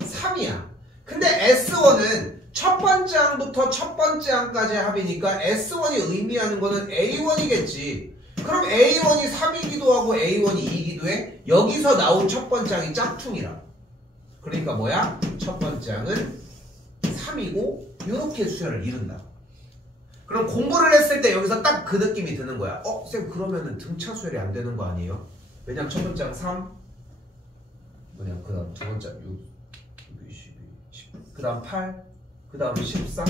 3이야. 근데 S1은 첫 번째 항부터 첫 번째 항까지 합이니까 S1이 의미하는 거는 A1이겠지. 그럼 A1이 3이기도 하고 A1이 2이기도 해? 여기서 나온 첫 번째 항이 짝퉁이라. 그러니까 뭐야? 첫 번째 항은 3이고 이렇게 수열을 이룬다. 그럼 공부를 했을 때 여기서 딱 그 느낌이 드는 거야. 쌤 그러면은 등차 수열이 안 되는 거 아니에요? 왜냐면 첫 번째 항 3 뭐냐 그 다음 두 번째 항 6 12 10 그 다음 8 그 다음 14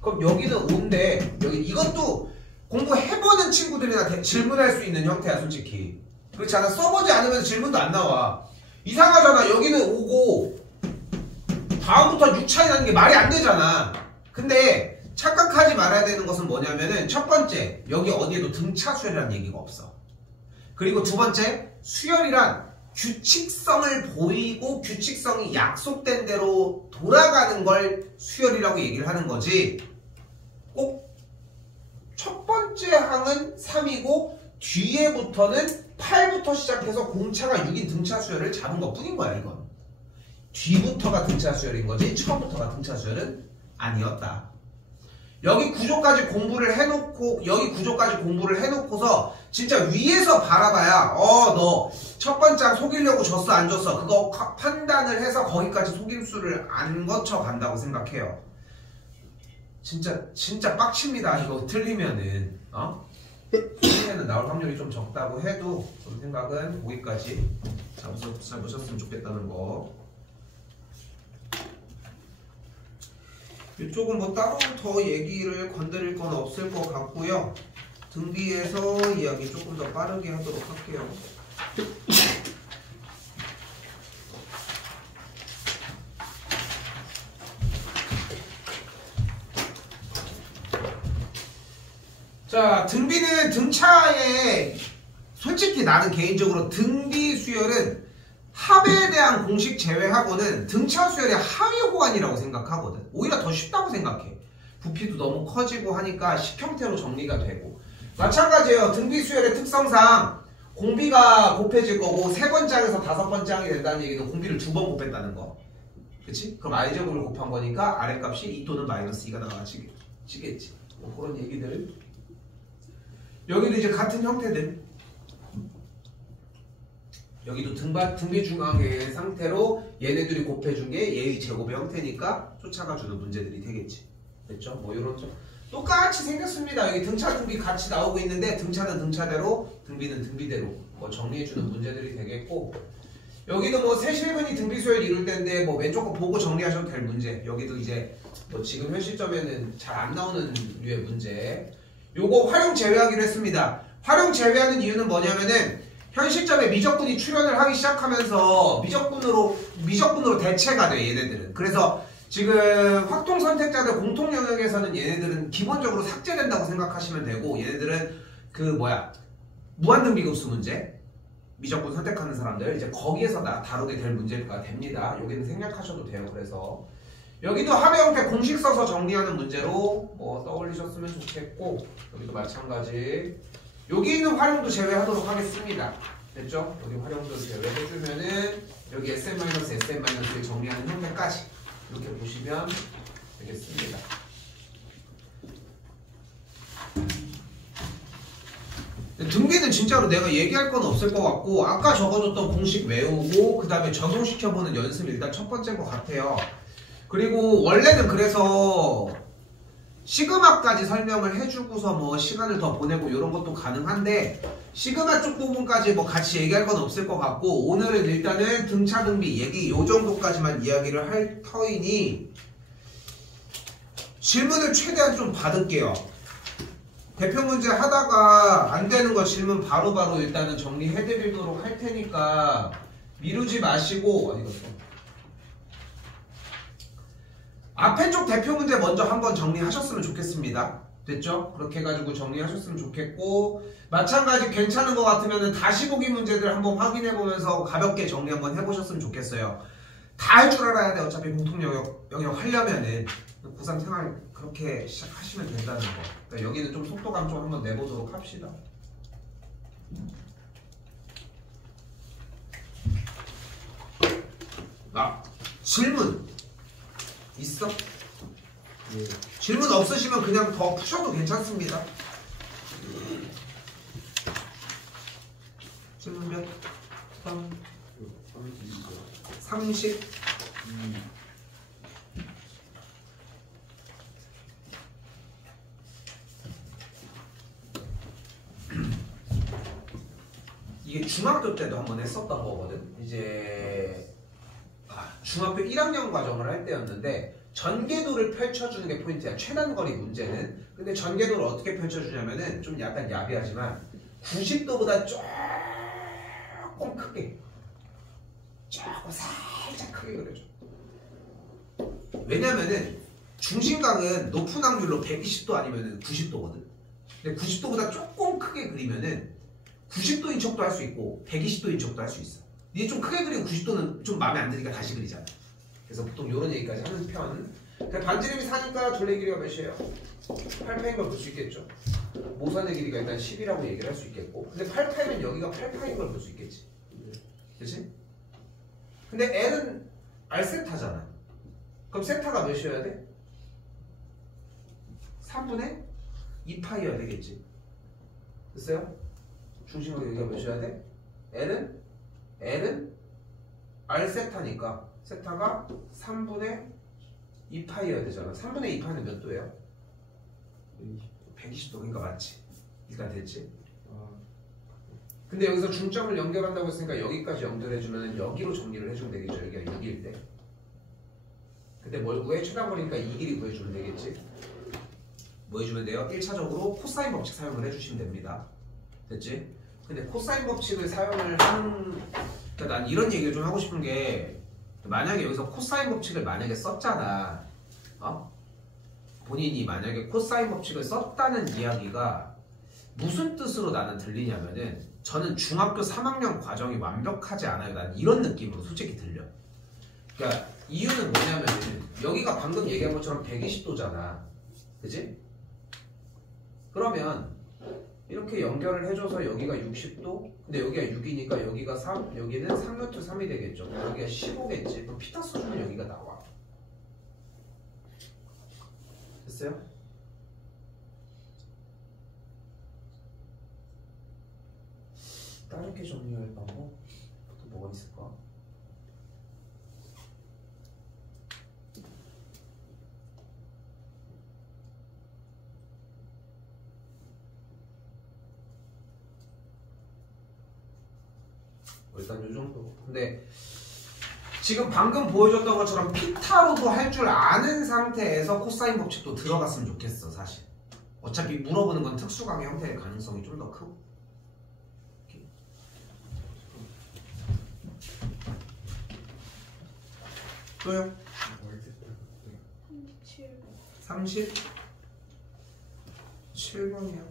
그럼 여기는 5인데 여기 이것도 공부해보는 친구들이나 질문할 수 있는 형태야 솔직히. 그렇지 않아? 써보지 않으면 질문도 안 나와. 이상하잖아. 여기는 5고 다음부터 6 차이 나는 게 말이 안 되잖아. 근데 착각하지 말아야 되는 것은 뭐냐면은 첫 번째 여기 어디에도 등차 수열이라는 얘기가 없어. 그리고 두 번째 수열이란 규칙성을 보이고 규칙성이 약속된 대로 돌아가는 걸 수열이라고 얘기를 하는 거지. 꼭 첫 번째 항은 3이고 뒤에부터는 8부터 시작해서 공차가 6인 등차 수열을 잡은 것 뿐인 거야 이건. 뒤부터가 등차 수열인 거지 처음부터가 등차 수열은 아니었다. 여기 구조까지 공부를 해놓고서 진짜 위에서 바라봐야 너 첫 번째 항 속이려고 줬어 안 줬어 그거 판단을 해서 거기까지 속임수를 안 거쳐 간다고 생각해요. 진짜 빡칩니다. 이거 틀리면은 틀리면은 나올 확률이 좀 적다고 해도 좀 생각은 거기까지 잡으셨으면 좋겠다는 거. 이쪽은 뭐 따로 더 얘기를 건드릴 건 없을 것 같고요. 등비에서 이야기 조금 더 빠르게 하도록 할게요. 자, 등비는 등차에 솔직히 나는 개인적으로 등비 수열은 합에 대한 공식 제외하고는 등차 수열의 하위 호환이라고 생각하거든. 오히려 더 쉽다고 생각해. 부피도 너무 커지고 하니까 식형태로 정리가 되고. 마찬가지예요. 등비 수열의 특성상 공비가 곱해질 거고 세 번째 항에서 다섯 번째 항이 된다는 얘기는 공비를 두 번 곱했다는 거. 그치? 그럼 i제곱을 곱한 거니까 아랫값이 2 또는 마이너스 2가 나와지겠지. 뭐 그런 얘기들. 여기도 이제 같은 형태들. 여기도 등비 중앙의 상태로 얘네들이 곱해준 게 얘의 제곱의 형태니까 쫓아가주는 문제들이 되겠지. 됐죠? 뭐 이런 좀 똑같이 생겼습니다. 여기 등차 등비 같이 나오고 있는데 등차는 등차대로 등비는 등비대로 뭐 정리해주는 문제들이 되겠고 여기도 뭐 세실근이 등비 수열 이룰 때인데 뭐 왼쪽 거 보고 정리하셔도 될 문제. 여기도 이제 뭐 지금 현 시점에는 잘 안 나오는 류의 문제. 요거 활용 제외하기로 했습니다. 활용 제외하는 이유는 뭐냐면은 현 시점에 미적분이 출현을 하기 시작하면서 미적분으로 대체가 돼 얘네들은. 그래서 지금 확통 선택자들 공통 영역에서는 얘네들은 기본적으로 삭제된다고 생각하시면 되고, 얘네들은 그 무한등비급수 문제, 미적분 선택하는 사람들 이제 거기에서 다루게 될 문제가 됩니다. 여기는 생략하셔도 돼요. 그래서 여기도 합의 형태 공식 써서 정리하는 문제로 떠올리셨으면 좋겠고, 여기도 마찬가지. 여기 있는 활용도 제외하도록 하겠습니다. 됐죠? 여기 활용도 제외해주면은 여기 SM-SM-를 정리하는 형태까지 이렇게 보시면 되겠습니다. 등비는 진짜로 내가 얘기할 건 없을 것 같고, 아까 적어줬던 공식 외우고 그 다음에 적용시켜보는 연습이 일단 첫 번째인 것 같아요. 그리고 원래는 그래서 시그마까지 설명을 해주고서 시간을 더 보내고 이런 것도 가능한데, 시그마 쪽 부분까지 같이 얘기할 건 없을 것 같고, 오늘은 일단은 등차 등비 얘기 요 정도까지만 이야기를 할 터이니 질문을 최대한 좀 받을게요. 대표 문제 하다가 안 되는 거 질문 바로바로 일단은 정리해드리도록 할 테니까 미루지 마시고, 어디 갔어? 앞에 쪽 대표 문제 먼저 한번 정리하셨으면 좋겠습니다. 됐죠? 그렇게 해가지고 정리하셨으면 좋겠고, 마찬가지 괜찮은 것 같으면 다시 보기 문제들 한번 확인해보면서 가볍게 정리 한번 해보셨으면 좋겠어요. 다 할 줄 알아야 돼. 어차피 공통 영역 하려면은 고3 생활 그렇게 시작하시면 된다는 거. 그러니까 여기는 좀 속도감 좀 한번 내보도록 합시다. 질문 있어? 예. 질문 없으시면 그냥 더 푸셔도 괜찮습니다. 질문 몇? 30? 이게 중학교 때도 한번 했었던 거거든. 이제 중학교 1학년 과정을 할 때였는데, 전개도를 펼쳐주는 게 포인트야. 최단거리 문제는. 근데 전개도를 어떻게 펼쳐주냐면은 좀 약간 야비하지만 90도보다 조금 크게, 조금 살짝 크게 그려줘. 왜냐면은 중심각은 높은 확률로 120도 아니면은 90도거든. 근데 90도보다 조금 크게 그리면은 90도인 척도 할 수 있고 120도인 척도 할 수 있어. 이게 좀 크게 그리고 90도는 좀 마음에 안 드니까 다시 그리잖아. 그래서 보통 이런 얘기까지 하는 편. 반지름이 4니까 둘레 길이가 몇이에요? 8파인 걸 볼 수 있겠죠. 모선의 길이가 일단 10이라고 얘기를 할 수 있겠고, 근데 8파이면 여기가 8파인 걸 볼 수 있겠지. 그치? 근데 L은 R세타잖아. 그럼 세타가 몇이어야 돼? 3분의 2파이여야 되겠지. 됐어요? 중심각 여기가 몇이어야 돼? L은 R세타니까 세타가 3분의 2파이여야 되잖아. 3분의 2파이는 몇 도예요? 120도. 그러니까 맞지? 일단 됐지? 근데 여기서 중점을 연결한다고 했으니까 여기까지 연결해주면 여기로 정리를 해주면 되겠죠. 여기가 6일 때. 근데 뭘 구해? 최단거리니까 이 길이 구해주면 되겠지? 뭐 해주면 돼요? 1차적으로 코사인 법칙 사용을 해주시면 됩니다. 됐지? 근데 코사인 법칙을 사용을 그러니까 난 이런 얘기를 좀 하고 싶은 게, 만약에 여기서 코사인 법칙을 만약에 썼잖아. 본인이 만약에 코사인 법칙을 썼다는 이야기가 무슨 뜻으로 나는 들리냐면은, 저는 중학교 3학년 과정이 완벽하지 않아요. 난 이런 느낌으로 솔직히 들려. 그러니까 이유는 뭐냐면은, 여기가 방금 얘기한 것처럼 120도잖아. 그치? 그러면 이렇게 연결을 해줘서 여기가 60도, 근데 여기가 6이니까 여기가 3, 여기는 3루트 3이 되겠죠. 여기가 15겠지. 그럼 피타 써주면 여기가 나와. 됐어요? 다르게 정리할 방법? 또 뭐가 있을까? 일단 요 정도. 근데 지금 방금 보여줬던 것처럼 피타로도 할 줄 아는 상태에서 코사인 법칙도 들어갔으면 좋겠어. 사실 어차피 물어보는 건 특수강의 형태의 가능성이 좀 더 크고. 또요? 37번이요.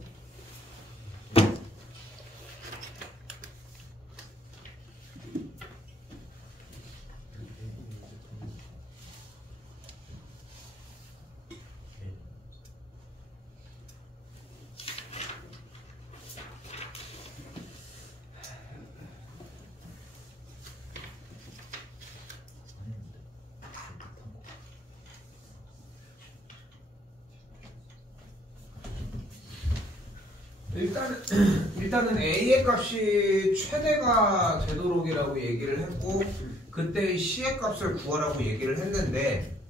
일단은 A의 값이 최대가 되도록이라고 얘기를 했고 그때의 C의 값을 구하라고 얘기를 했는데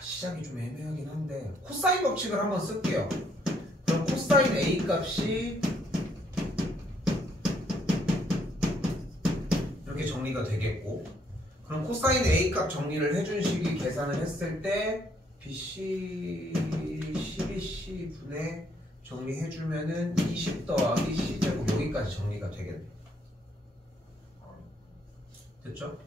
시작이 좀 애매하긴 한데 코사인 법칙을 한번 쓸게요. 그럼 코사인 A 값이 이렇게 정리가 되겠고 그럼 코사인 A 값 정리를 해준 식이 계산을 했을 때 BC 12C 분의 정리해주면은 20 더하기 C제곱 여기까지 정리가 되겠네. 됐죠?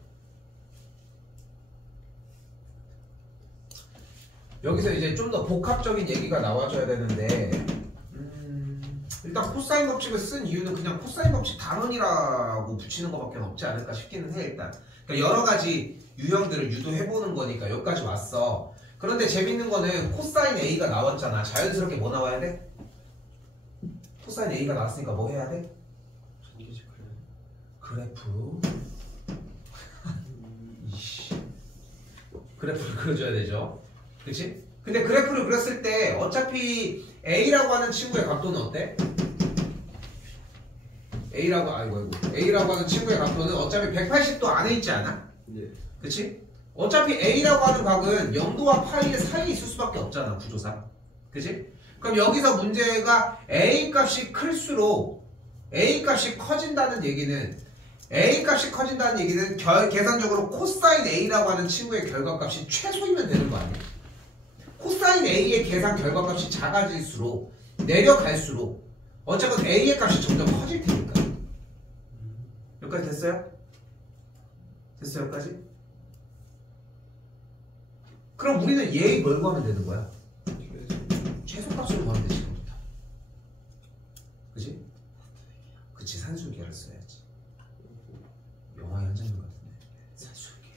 여기서 이제 좀 더 복합적인 얘기가 나와줘야 되는데 일단 코사인 법칙을 쓴 이유는 그냥 코사인 법칙 단원이라고 붙이는 것밖에 없지 않을까 싶기는 해 일단. 그러니까 여러 가지 유형들을 유도해보는 거니까 여기까지 왔어. 그런데 재밌는 거는 코사인 A가 나왔잖아. 자연스럽게 뭐 나와야 돼? 코사인 A가 나왔으니까 뭐 해야 돼? 그래프. 그래프를 그려줘야 되죠. 그치? 근데 그래프를 그렸을 때 어차피 A라고 하는 친구의 각도는 어때? A라고 하는 친구의 각도는 어차피 180도 안에 있지 않아? 네. 그치? 어차피 A라고 하는 각은 0도와 파이의 사이에 있을 수밖에 없잖아 구조상. 그치? 그럼 여기서 문제가 A 값이 클수록 A 값이 커진다는 얘기는 계산적으로 코사인 A라고 하는 친구의 결과값이 최소이면 되는 거 아니야? 코사인 A의 계산 결과값이 작아질수록 내려갈수록 어쨌건 A의 값이 점점 커질 테니까. 여기까지 됐어요? 됐어요 여기까지? 그럼 우리는 얘의 뭘 구하면 되는 거야? 최소값을 구하면 돼 지금부터. 그치? 그치 산술기를 써야지. 영화 현장인 것 같은데 산술기야.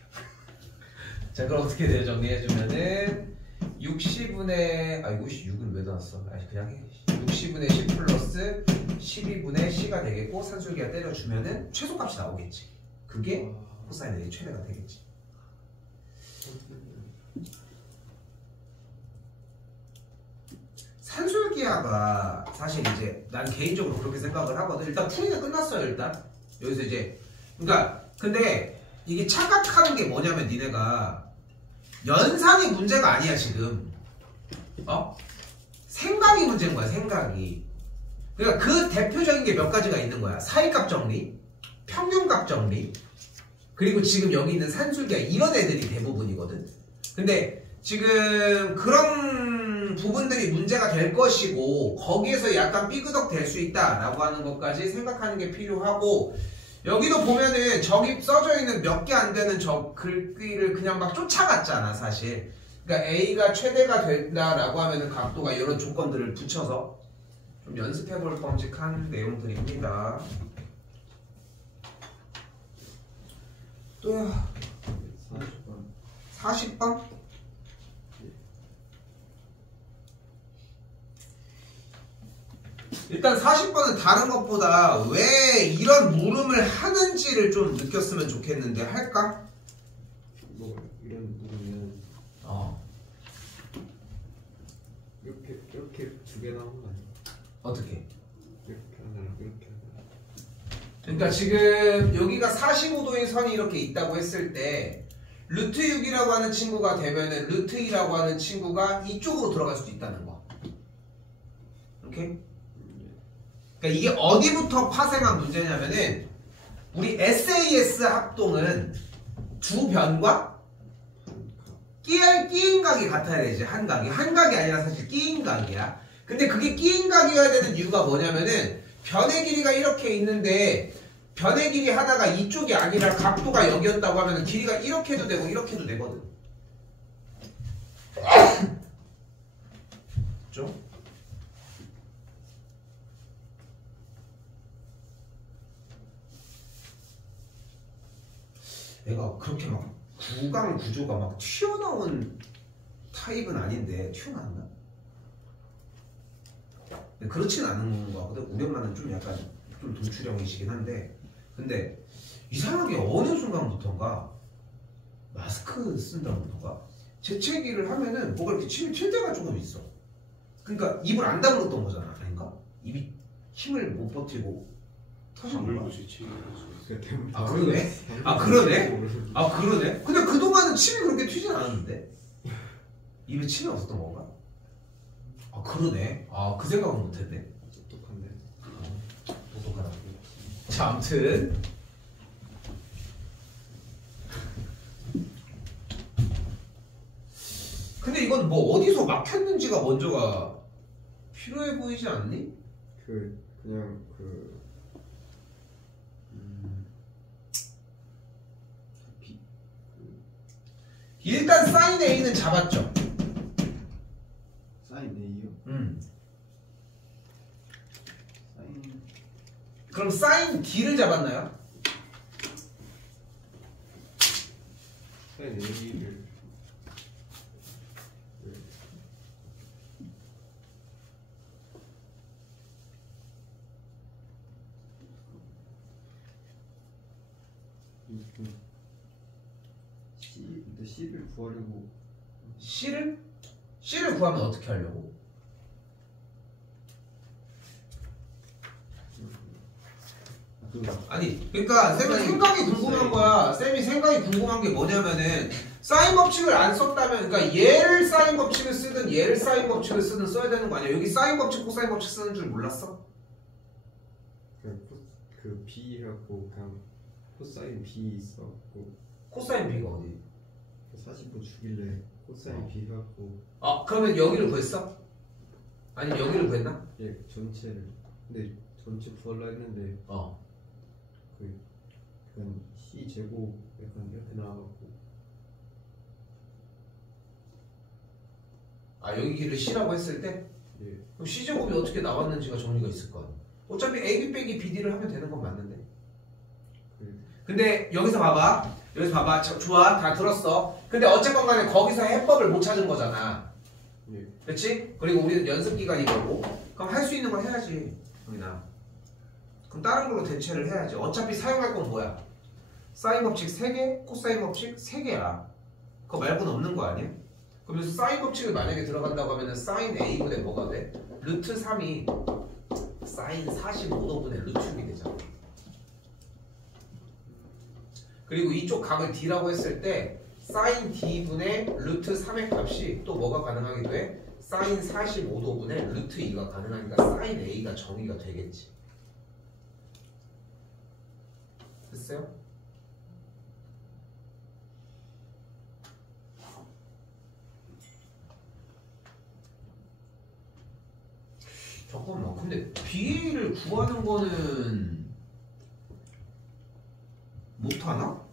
자 그럼 어떻게 돼요? 정리해주면은 60분의 6은 왜 넣었어? 그냥 해. 60분의 10 플러스 12분의 C가 되겠고 산술기가 때려주면은 최소값이 나오겠지. 그게 코사인 A 최대가 되겠지. 산술기하가 사실 이제 난 개인적으로 그렇게 생각을 하거든. 일단 풀이는 끝났어요 일단. 여기서 이제 그러니까 근데 이게 착각하는 게 뭐냐면 니네가 연산이 문제가 아니야 지금. 생각이 문제인 거야 생각이. 그러니까 그 대표적인 게 몇 가지가 있는 거야. 사이값 정리, 평균값 정리, 그리고 지금 여기 있는 산술기야. 이런 애들이 대부분이거든. 근데 지금 그런 부분들이 문제가 될 것이고 거기에서 약간 삐그덕 될 수 있다라고 하는 것까지 생각하는 게 필요하고 여기도 보면은 저기 써져 있는 몇 개 안 되는 저 글귀를 그냥 막 쫓아갔잖아 사실. 그러니까 A가 최대가 된다라고 하면은 각도가 이런 조건들을 붙여서 좀 연습해볼 뻔직한 내용들입니다. 또야 40번? 일단 40번은 다른 것보다 왜 이런 물음을 하는지를 좀 느꼈으면 좋겠는데 할까? 뭐 이런 부분은 이렇게 두 개 나온 거 아니야? 어떻게? 이렇게 하나랑 이렇게 하나. 그러니까 지금 여기가 45도의 선이 이렇게 있다고 했을 때 루트 6이라고 하는 친구가 되면은 루트 2라고 하는 친구가 이쪽으로 들어갈 수도 있다는 거. 오케이? 그러니까 이게 어디부터 파생한 문제냐면은 우리 SAS 합동은 두 변과 끼인 각이 같아야 되지. 한 각이 아니라 사실 끼인 각이야. 근데 그게 끼인 각이어야 되는 이유가 뭐냐면은 변의 길이가 이렇게 있는데 변의 길이 하나가 이쪽이 아니라 각도가 여기였다고 하면 길이가 이렇게 해도 되고 이렇게 해도 되거든. 그죠? 내가 그렇게 막 구강 구조가 막 튀어나온 타입은 아닌데 튀어나왔나? 그렇진 않은 거 같거든. 우리 엄마는 좀 약간 좀 돌출형이시긴 한데, 근데 이상하게 어느 순간부터인가 마스크 쓴다부터가 재채기를 하면은 뭐가 이렇게 침이 튈 때가 조금 있어. 그러니까 입을 안 다물었던 거잖아. 아닌가? 입이 힘을 못 버티고 터진 거야. 아 그러네? 아 그러네? 아 그러네? 근데 그동안은 침이 그렇게 튀진 않았는데 입에 침이 없었던 건가? 아 그러네? 아 그 생각은 못했네. 똑똑한데. 똑똑하다고. 자 아무튼 근데 이건 뭐 어디서 막혔는지가 먼저가 필요해 보이지 않니? 그냥 일단 사인 A는 잡았죠? 사인 A요? 사인. 그럼 사인 D를 잡았나요? 사인 A를. 근데 C를 구하려고. C를 구하면 어떻게 하려고? 아니 그러니까 쌤이 생각이 궁금한 거야. 쌤이 생각이 궁금한 게 뭐냐면은 사인 법칙을 안 썼다면, 그러니까 얘를 사인 법칙을 쓰든 얘를 사인 법칙을 쓰든 써야 되는 거 아니야? 여기 사인 법칙, 코사인 법칙 쓰는 줄 몰랐어? 그냥 그 B 해갖고 그냥 코사인 B 있었고. 코사인 B가 어디? 45 주길래 코사인 B 해갖고. 아 그러면 여기를 구했어? 아니면 여기를 구했나? 예, 전체를. 근데 전체 구하려 했는데 그냥 C 제곱 약간 이렇게 나와갖고. 아 여기를 C라고 했을 때? 예. 그럼 C제곱이 어떻게 나왔는지가 정리가 있을 거야. 어차피 AB 빼기 BD를 하면 되는 건 맞는데. 근데 여기서 봐봐. 좋아. 다 들었어. 근데 어쨌건 간에 거기서 해법을 못 찾은 거잖아. 예. 그렇지? 그리고 우리는 연습 기간이 거고. 그럼 할 수 있는 걸 해야지. 우리나. 그럼 다른 걸로 대체를 해야지. 어차피 사용할 건 뭐야? 사인 법칙 3개, 코사인 법칙 3개야. 그거 말고는 없는 거 아니야? 그러면서 사인 법칙을 만약에 들어간다고 하면은 사인 A분의 뭐가 돼? 루트 3이 사인 45도분의 루트 6이 되잖아. 그리고 이쪽 각을 D라고 했을 때 사인 D분의 루트 3의 값이 또 뭐가 가능하게 돼? 사인 45도분의 루트 2가 가능하니까 사인 A가 정의가 되겠지. 됐어요? 잠깐만, 근데 B를 구하는 거는 못하나?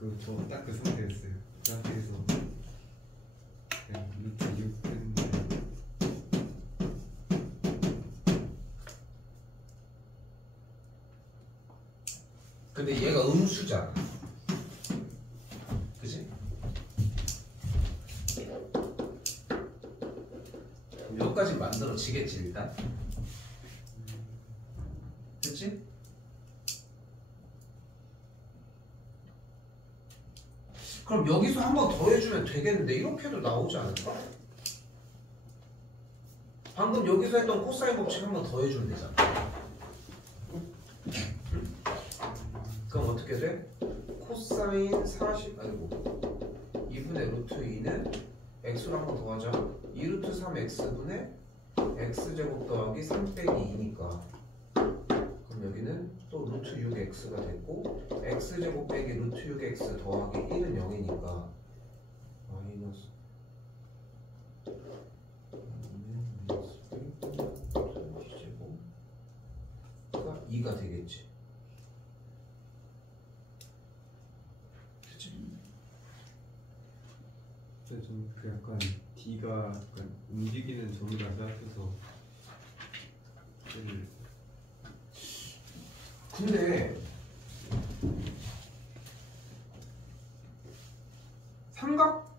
딱 그 상태였어요. 그 상태에서 그냥 루트 6 했는데 근데 얘가 음수잖아. 그치? 여기까지 만들어지겠지 일단. 그치? 그럼 여기서 한 번 더 해주면 되겠는데 이렇게 해도 나오지 않을까? 방금 여기서 했던 코사인 법칙 한 번 더 해주면 되잖아. 그럼 어떻게 돼? 코사인 40 아이고 2분의 루트 2는 x로 한 번 더 하자. 2루트 3x분의 x제곱 더하기 3 빼기 2니까 그럼 여기는 또 루트 6x가 됐고 x제곱 빼기 루트 6x 더하기 1은 0이니까 마이너스 2가 되겠지. 그치? 근데 좀 그 약간 D가 약간 움직이는 점이라 생각해서 근데 삼각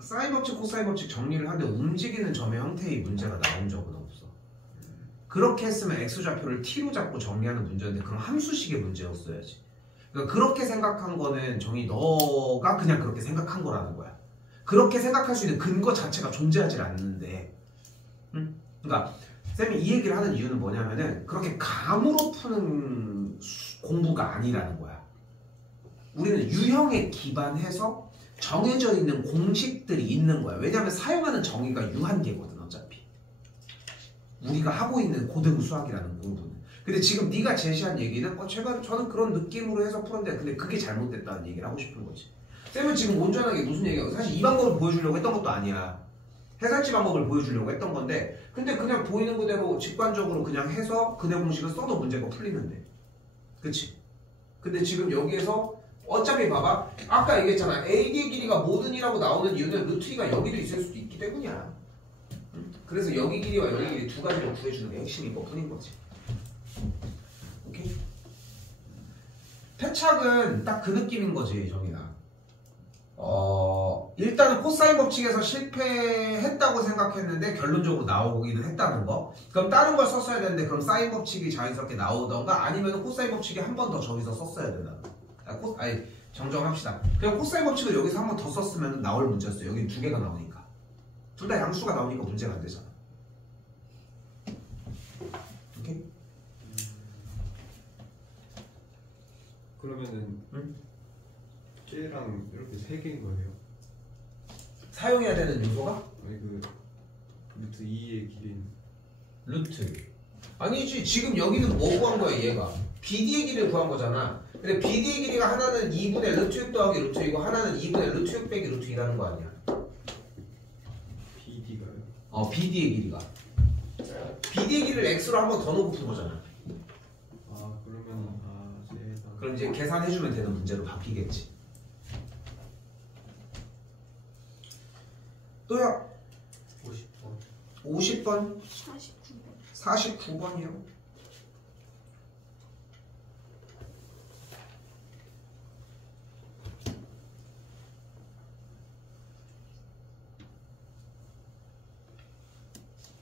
사인 법칙 코사인 법칙 정리를 하는데 움직이는 점의 형태의 문제가 나온 적은 없어. 그렇게 했으면 x좌표를 t로 잡고 정리하는 문제였는데 그럼 함수식의 문제였어야지. 그러니까 그렇게 생각한 거는 정이 너가 그냥 그렇게 생각한 거라는 거야. 그렇게 생각할 수 있는 근거 자체가 존재하지 않는데, 응? 그러니까 쌤이 이 얘기를 하는 이유는 뭐냐면은 그렇게 감으로 푸는 공부가 아니라는 거야. 우리는 유형에 기반해서 정해져 있는 공식들이 있는 거야. 왜냐하면 사용하는 정의가 유한계거든 어차피. 우리가 하고 있는 고등 수학이라는 공부는. 근데 지금 네가 제시한 얘기는 저는 그런 느낌으로 해서 풀었는데 근데 그게 잘못됐다는 얘기를 하고 싶은 거지. 쌤은 지금 온전하게 무슨 얘기야? 사실 이 방법을 보여주려고 했던 것도 아니야. 해설지 방법을 보여주려고 했던 건데 근데 그냥 보이는 그대로 직관적으로 그냥 해서 근해 공식을 써도 문제가 풀리는데 그치? 근데 지금 여기에서 어차피 봐봐 아까 얘기했잖아 AD의 길이가 모든 이라고 나오는 이유는 루트 2가 여기도 있을 수도 있기 때문이야. 응? 그래서 여기 길이와 여기 길이 두 가지를 구해주는 게 핵심인 것 뿐인 거지. 오케이? 패착은 딱 그 느낌인 거지 정이나. 일단은 코사인 법칙에서 실패했다고 생각했는데 결론적으로 나오기는 했다는 거. 그럼 다른 걸 썼어야 되는데 그럼 사인 법칙이 자연스럽게 나오던가 아니면 코사인 법칙이 한 번 더 저기서 썼어야 된다. 아니 정정합시다. 그냥 코사인 법칙을 여기서 한 번 더 썼으면 나올 문제였어요. 여기 두 개가 나오니까. 둘 다 양수가 나오니까 문제가 안 되잖아. 오케이? 그러면은 K랑 이렇게 세 개인 거예요? 사용해야 되는 요소가? 아니 그 루트 2의 길이는 루트 아니지 지금 여기는 뭐 구한 거야 얘가 BD의 길이를 구한 거잖아. 근데 BD의 길이가 하나는 2분의 루트 6 더하기 루트 2고 하나는 2분의 루트 6 빼기 루트 2라는 거 아니야. BD가요? BD의 길이가 BD의 길이를 X로 한 번 더 놓고 푼 거잖아. 그러면 세상. 그럼 이제 계산해주면 되는 문제로 바뀌겠지. 또요 50번 50번 49번 49번이요.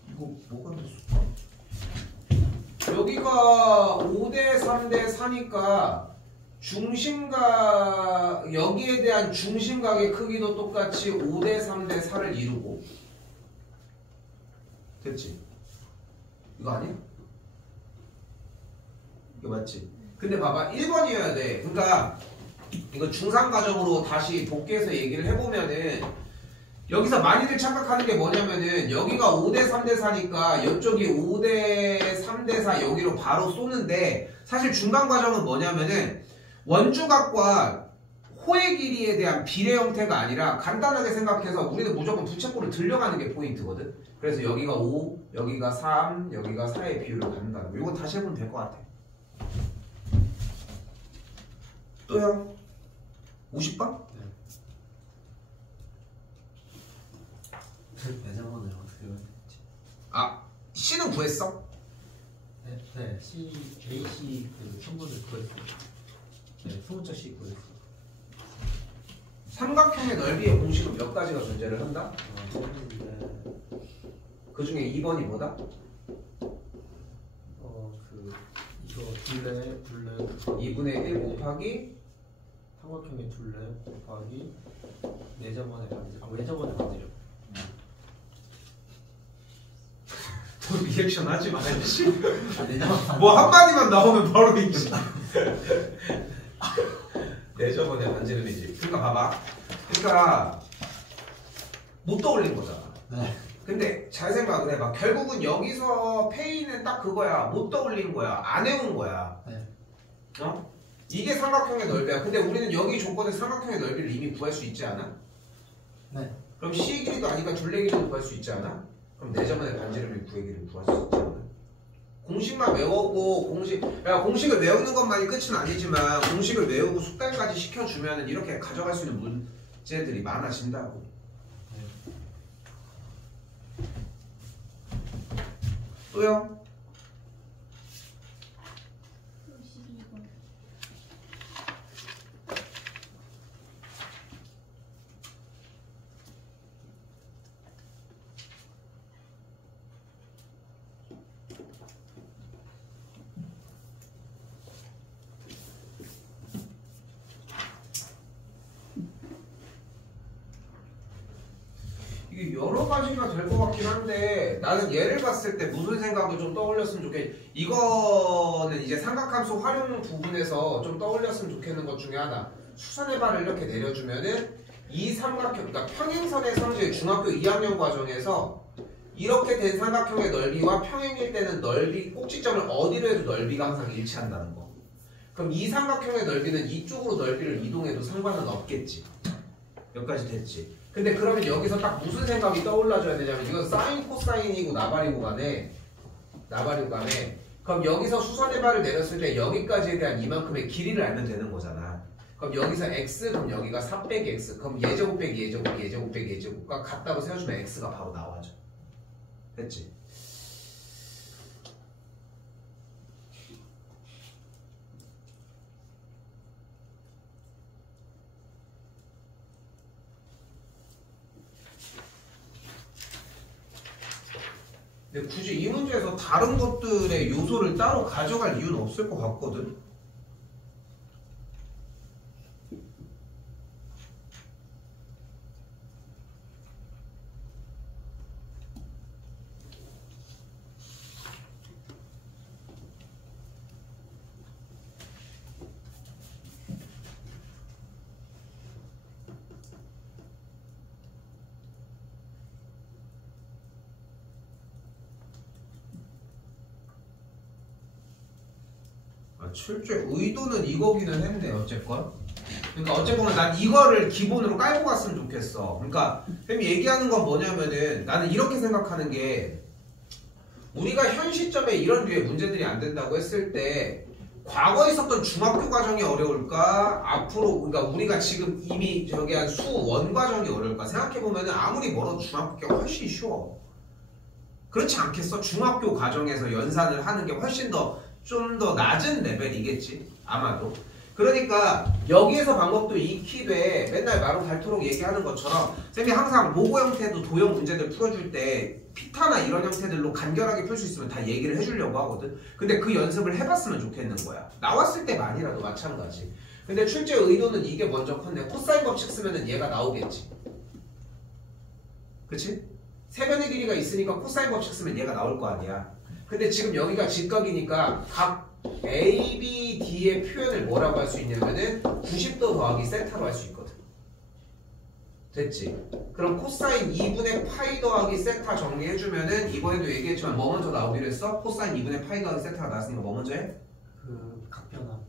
이거 뭐가 됐을까? 여기가 5대 3대 4니까 중심각 여기에 대한 중심각의 크기도 똑같이 5대 3대 4를 이루고 됐지? 이거 아니야? 이거 맞지? 근데 봐봐 1번이어야 돼. 그러니까 이거 중상과정으로 다시 복귀해서 얘기를 해보면은 여기서 많이들 착각하는 게 뭐냐면은 여기가 5대 3대 4니까 이쪽이 5대 3대 4 여기로 바로 쏘는데 사실 중간과정은 뭐냐면은 원주각과 호의 길이에 대한 비례 형태가 아니라 간단하게 생각해서 우리는 무조건 부채꼴을 들려가는 게 포인트거든. 그래서 여기가 5, 여기가 3, 여기가 4의 비율을 갖는다는 거. 이거 다시 해보면 될 것 같아. 또요. 50번? 예전번에 어떻게 했지? 아 C는 구했어? 네, C, AC 그 성분을 구했어요. 네, 소문자 C 구했어요. 삼각형의 넓이의 공식은 몇 가지가 존재를 한다? 그 중에 2번이 뭐다? 이거 둘레 2분의 1 곱하기 삼각형의 둘레 곱하기 내점원의 반지름. 외점원의 반지름. 리액션 하지 말지. 내점원 반지름. 뭐 한마디만 나오면 바로 있지. 내 저번에 반지름이지. 그러니까 봐봐. 그러니까 못 떠올린 거잖아. 네. 근데 잘 생각을 해봐. 결국은 여기서 페이는 딱 그거야. 못 떠올린 거야. 안 해온 거야. 네. 어? 이게 삼각형의 넓이야. 근데 우리는 여기 조건에 삼각형의 넓이를 이미 구할 수 있지 않아? 네. 그럼 C의 길이도 아니까 둘레 길이도 구할 수 있지 않아? 그럼 내 저번에 반지름의 구의 길이를 구할 수 있지 않아? 공식만 외우고 공식을 외우는 것만이 끝은 아니지만 공식을 외우고 숙달까지 시켜주면 이렇게 가져갈 수 있는 문제들이 많아진다고. 또요? 52번. 이게 여러 가지가 될 것 같긴 한데 나는 얘를 봤을 때 무슨 생각을 좀 떠올렸으면 좋겠. 이거는 이제 삼각함수 활용 부분에서 좀 떠올렸으면 좋겠는 것 중에 하나. 수선의 발을 이렇게 내려주면은 이 삼각형, 그러니까 평행선의 성질 중학교 2학년 과정에서 이렇게 된 삼각형의 넓이와 평행일 때는 넓이 꼭지점을 어디로 해도 넓이가 항상 일치한다는 거. 그럼 이 삼각형의 넓이는 이쪽으로 넓이를 이동해도 상관은 없겠지. 여기까지 됐지. 근데 그러면 여기서 딱 무슨 생각이 떠올라줘야 되냐면 이건 사인 코사인이고 나발이고 간에 그럼 여기서 수선의 발을 내렸을 때 여기까지에 대한 이만큼의 길이를 알면 되는 거잖아. 그럼 여기서 x 그럼 여기가 4 빼기 x 그럼 예제곱 빼기 예제곱 예제곱 빼기 예제곱과 같다고 세워주면 x가 바로 나와져. 됐지? 근데 굳이 이 문제에서 다른 것들의 요소를 따로 가져갈 이유는 없을 것 같거든. 실제 의도는 이거기는 했네 어쨌건. 그러니까 어쨌거나 난 이거를 기본으로 깔고 갔으면 좋겠어. 그러니까 쌤이 얘기하는 건 뭐냐면은 나는 이렇게 생각하는 게 우리가 현 시점에 이런 류의 문제들이 안 된다고 했을 때 과거에 있었던 중학교 과정이 어려울까? 앞으로 그러니까 우리가 지금 이미 저기 한 수원 과정이 어려울까? 생각해보면은 아무리 멀어도 중학교가 훨씬 쉬워. 그렇지 않겠어? 중학교 과정에서 연산을 하는 게 훨씬 더 좀 더 낮은 레벨이겠지 아마도. 그러니까 여기에서 방법도 익히되 맨날 마루 닳도록 얘기하는 것처럼 쌤이 항상 모고 형태도 도형 문제들 풀어줄 때 피타나 이런 형태들로 간결하게 풀 수 있으면 다 얘기를 해주려고 하거든. 근데 그 연습을 해봤으면 좋겠는 거야. 나왔을 때만이라도 마찬가지. 근데 출제 의도는 이게 먼저 컸네. 코사인 법칙 쓰면은 얘가 나오겠지. 그치? 세변의 길이가 있으니까 코사인 법칙 쓰면 얘가 나올 거 아니야. 근데 지금 여기가 직각이니까 각 A, B, D의 표현을 뭐라고 할 수 있냐면은 90도 더하기 세타로 할 수 있거든. 됐지? 그럼 코사인 2분의 파이 더하기 세타 정리해주면은 이번에도 얘기했지만 뭐 먼저 나오기로 했어? 코사인 2분의 파이 더하기 세타가 나왔으니까 뭐 먼저 해? 그 각변환.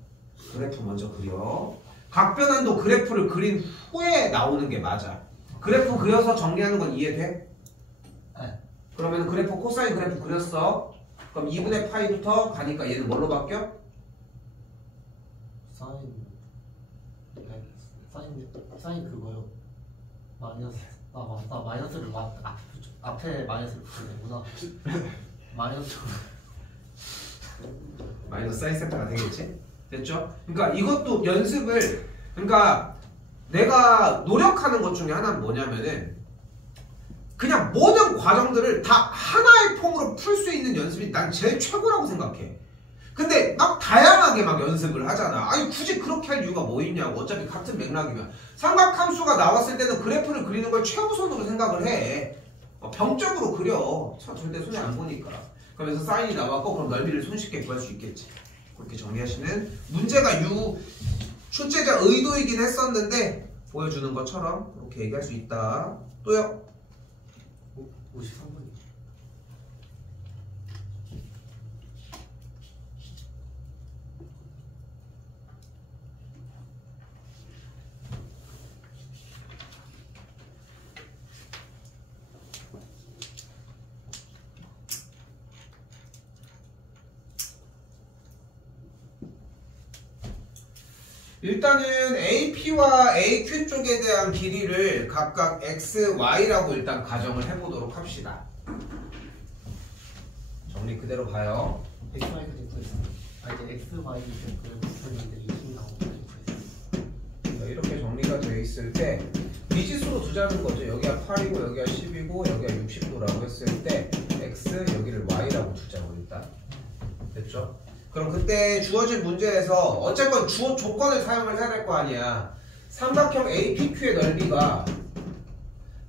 그래프 먼저 그려. 각변환도 그래프를 그린 후에 나오는 게 맞아. 그래프 그려서 정리하는 건 이해돼? 네. 그러면 그래프 코사인 그래프 그렸어. 그럼 2분의 파이부터 가니까 얘는 뭘로 바뀌어? 사인. 네. 사인 그거요. 마이너스 맞다. 마이너스를 앞에 마이너스를 붙여야 되구나. 마이너스 사인 세타가 되겠지? 됐죠? 그러니까 이것도 연습을, 그러니까 내가 노력하는 것 중에 하나는 뭐냐면은 그냥 모든 과정들을 다 하나의 폼으로 풀 수 있는 연습이 난 제일 최고라고 생각해. 근데 막 다양하게 막 연습을 하잖아. 아니 굳이 그렇게 할 이유가 뭐 있냐고. 어차피 같은 맥락이면. 삼각함수가 나왔을 때는 그래프를 그리는 걸 최우선으로 생각을 해. 병적으로 그려. 절대 손에 안 보니까. 그러면서 사인이 나왔고 그럼 넓이를 손쉽게 구할 수 있겠지. 그렇게 정리하시는 문제가 출제자 의도이긴 했었는데 보여주는 것처럼 그렇게 얘기할 수 있다. 또요? 53분. 일단은 AP와 AQ 쪽에 대한 길이를 각각 X, Y라고 일단 가정을 해보도록 합시다. 정리 그대로 봐요. XY가 됐고 이제 XY 그 붙였는데 20 나오고 이렇게 정리가 되어 있을 때 미지수로 두자는 거죠. 여기가 8이고 여기가 10이고 여기가 60도라고 했을 때 X 여기를 Y라고 두자고 일단. 됐죠? 그럼 그때 주어진 문제에서 어쨌건 주어 조건을 사용을 해야 될 거 아니야. 삼각형 APQ의 넓이가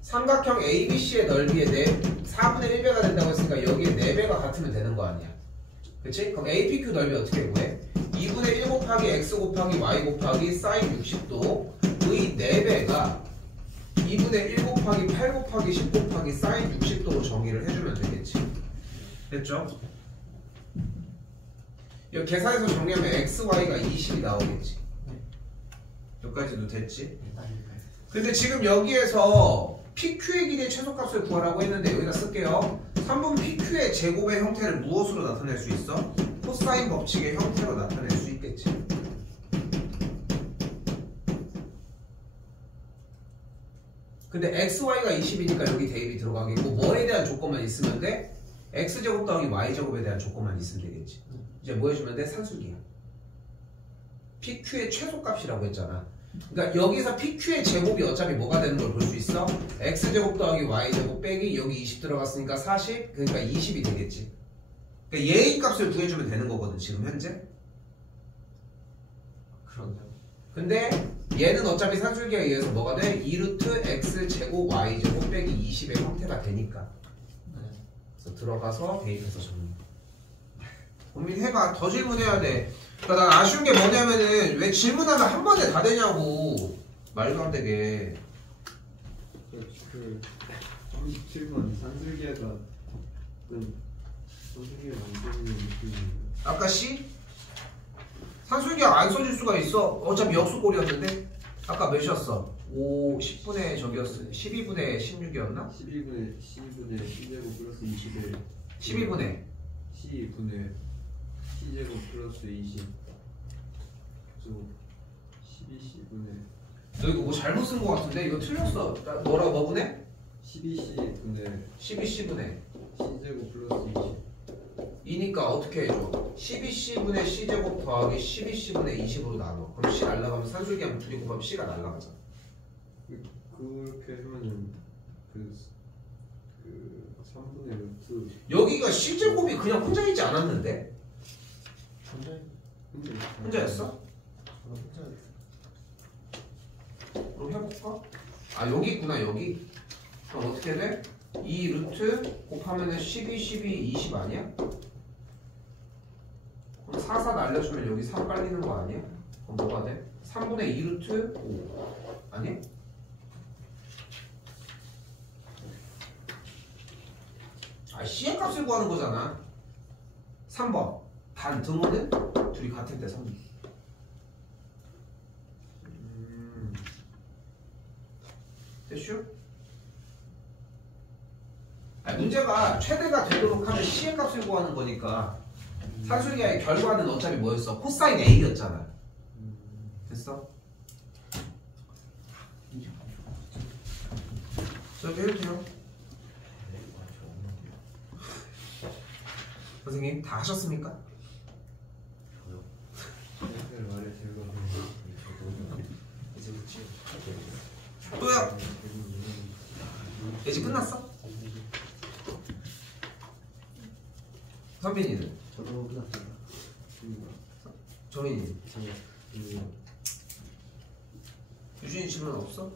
삼각형 ABC의 넓이의 4분의 1배가 된다고 했으니까 여기에 4배가 같으면 되는 거 아니야. 그치? 그럼 APQ 넓이 어떻게 구해? 2분의 1 곱하기 X 곱하기 Y 곱하기 사인 60도의 4배가 2분의 1 곱하기 8 곱하기 10 곱하기 사인 60도로 정의를 해주면 되겠지. 됐죠? 이 계산해서 정리하면 XY가 20이 나오겠지. 여기까지도 됐지? 근데 지금 여기에서 PQ의 길이의 최소값을 구하라고 했는데 여기다 쓸게요. 3분 PQ의 제곱의 형태를 무엇으로 나타낼 수 있어? 코사인 법칙의 형태로 나타낼 수 있겠지. 근데 XY가 20이니까 여기 대입이 들어가겠고 뭐에 대한 조건만 있으면 돼? X제곱 더하기 Y제곱에 대한 조건만 있으면 되겠지. 이제 뭐 해주면 돼? 산술기야. PQ의 최소값이라고 했잖아. 그러니까 여기서 PQ의 제곱이 어차피 뭐가 되는 걸 볼 수 있어? X제곱 더하기 Y제곱 빼기 여기 20 들어갔으니까 40, 그러니까 20이 되겠지. 그러니까 얘의 값을 구해주면 되는 거거든 지금 현재. 그런데요. 근데 얘는 어차피 산술기에 의해서 뭐가 돼? 2루트 X제곱 Y제곱 빼기 20의 형태가 되니까. 그래서 들어가서 대입해서 정리. 고민해봐. 더 질문해야 돼. 그러니까 난 아쉬운 게 뭐냐면은 왜 질문하면 한 번에 다 되냐고. 말도 안 되게. 그 37번 산술기가 산술기가 만드는 느낌이에요. 아까 C? 산술기가 안 써질 수가 있어. 어차피 역수꼴이었는데. 아까 몇이었어? 10분의 저기였어. 12분의 16이었나? 12분의 C제곱 플러스 20에 12분의 C분의 C제곱 플러스 20 12C분의 너 이거 뭐 잘못 쓴 거 같은데? 이거 틀렸어. 뭐라고 너분해? 12C분의 12C분의 C제곱 플러스 2니까 어떻게 해줘? 12C분의 C제곱 더하기 12C분의 20으로 나눠. 그럼 C 날라가면 산술기 하면 2 곱하면 C가 날라가잖아. 그렇게 하면은 그 3분의 루트 여기가 C제곱이 그냥 혼자 있지 않았는데? 혼자 혼자였어? 그럼 해볼까? 아 여기 있구나 여기. 그럼 어떻게 돼? 2 루트 곱하면은 12, 20 아니야? 그럼 4 날려주면 여기 3 깔리는 거 아니야? 그럼 뭐가 돼? 3분의 2 루트 5 아니야? 아 C의 값을 구하는 거잖아. 3번 단 등호는 둘이 같을 때 3. 됐슈? 아니, 문제가 최대가 되도록 하면 C의 값을 구하는 거니까 산술기의 결과는 어차피 뭐였어? 코사인 A였잖아. 됐어? 저기 해도 돼요? 선생님 다 하셨습니까? 쌤들 말에 즐거워요. 이제 붙이. 또요? 이제 끝났어? 선빈이는? 저도 끝났습니다. 정인이? 정답. 유진이 질문 없어?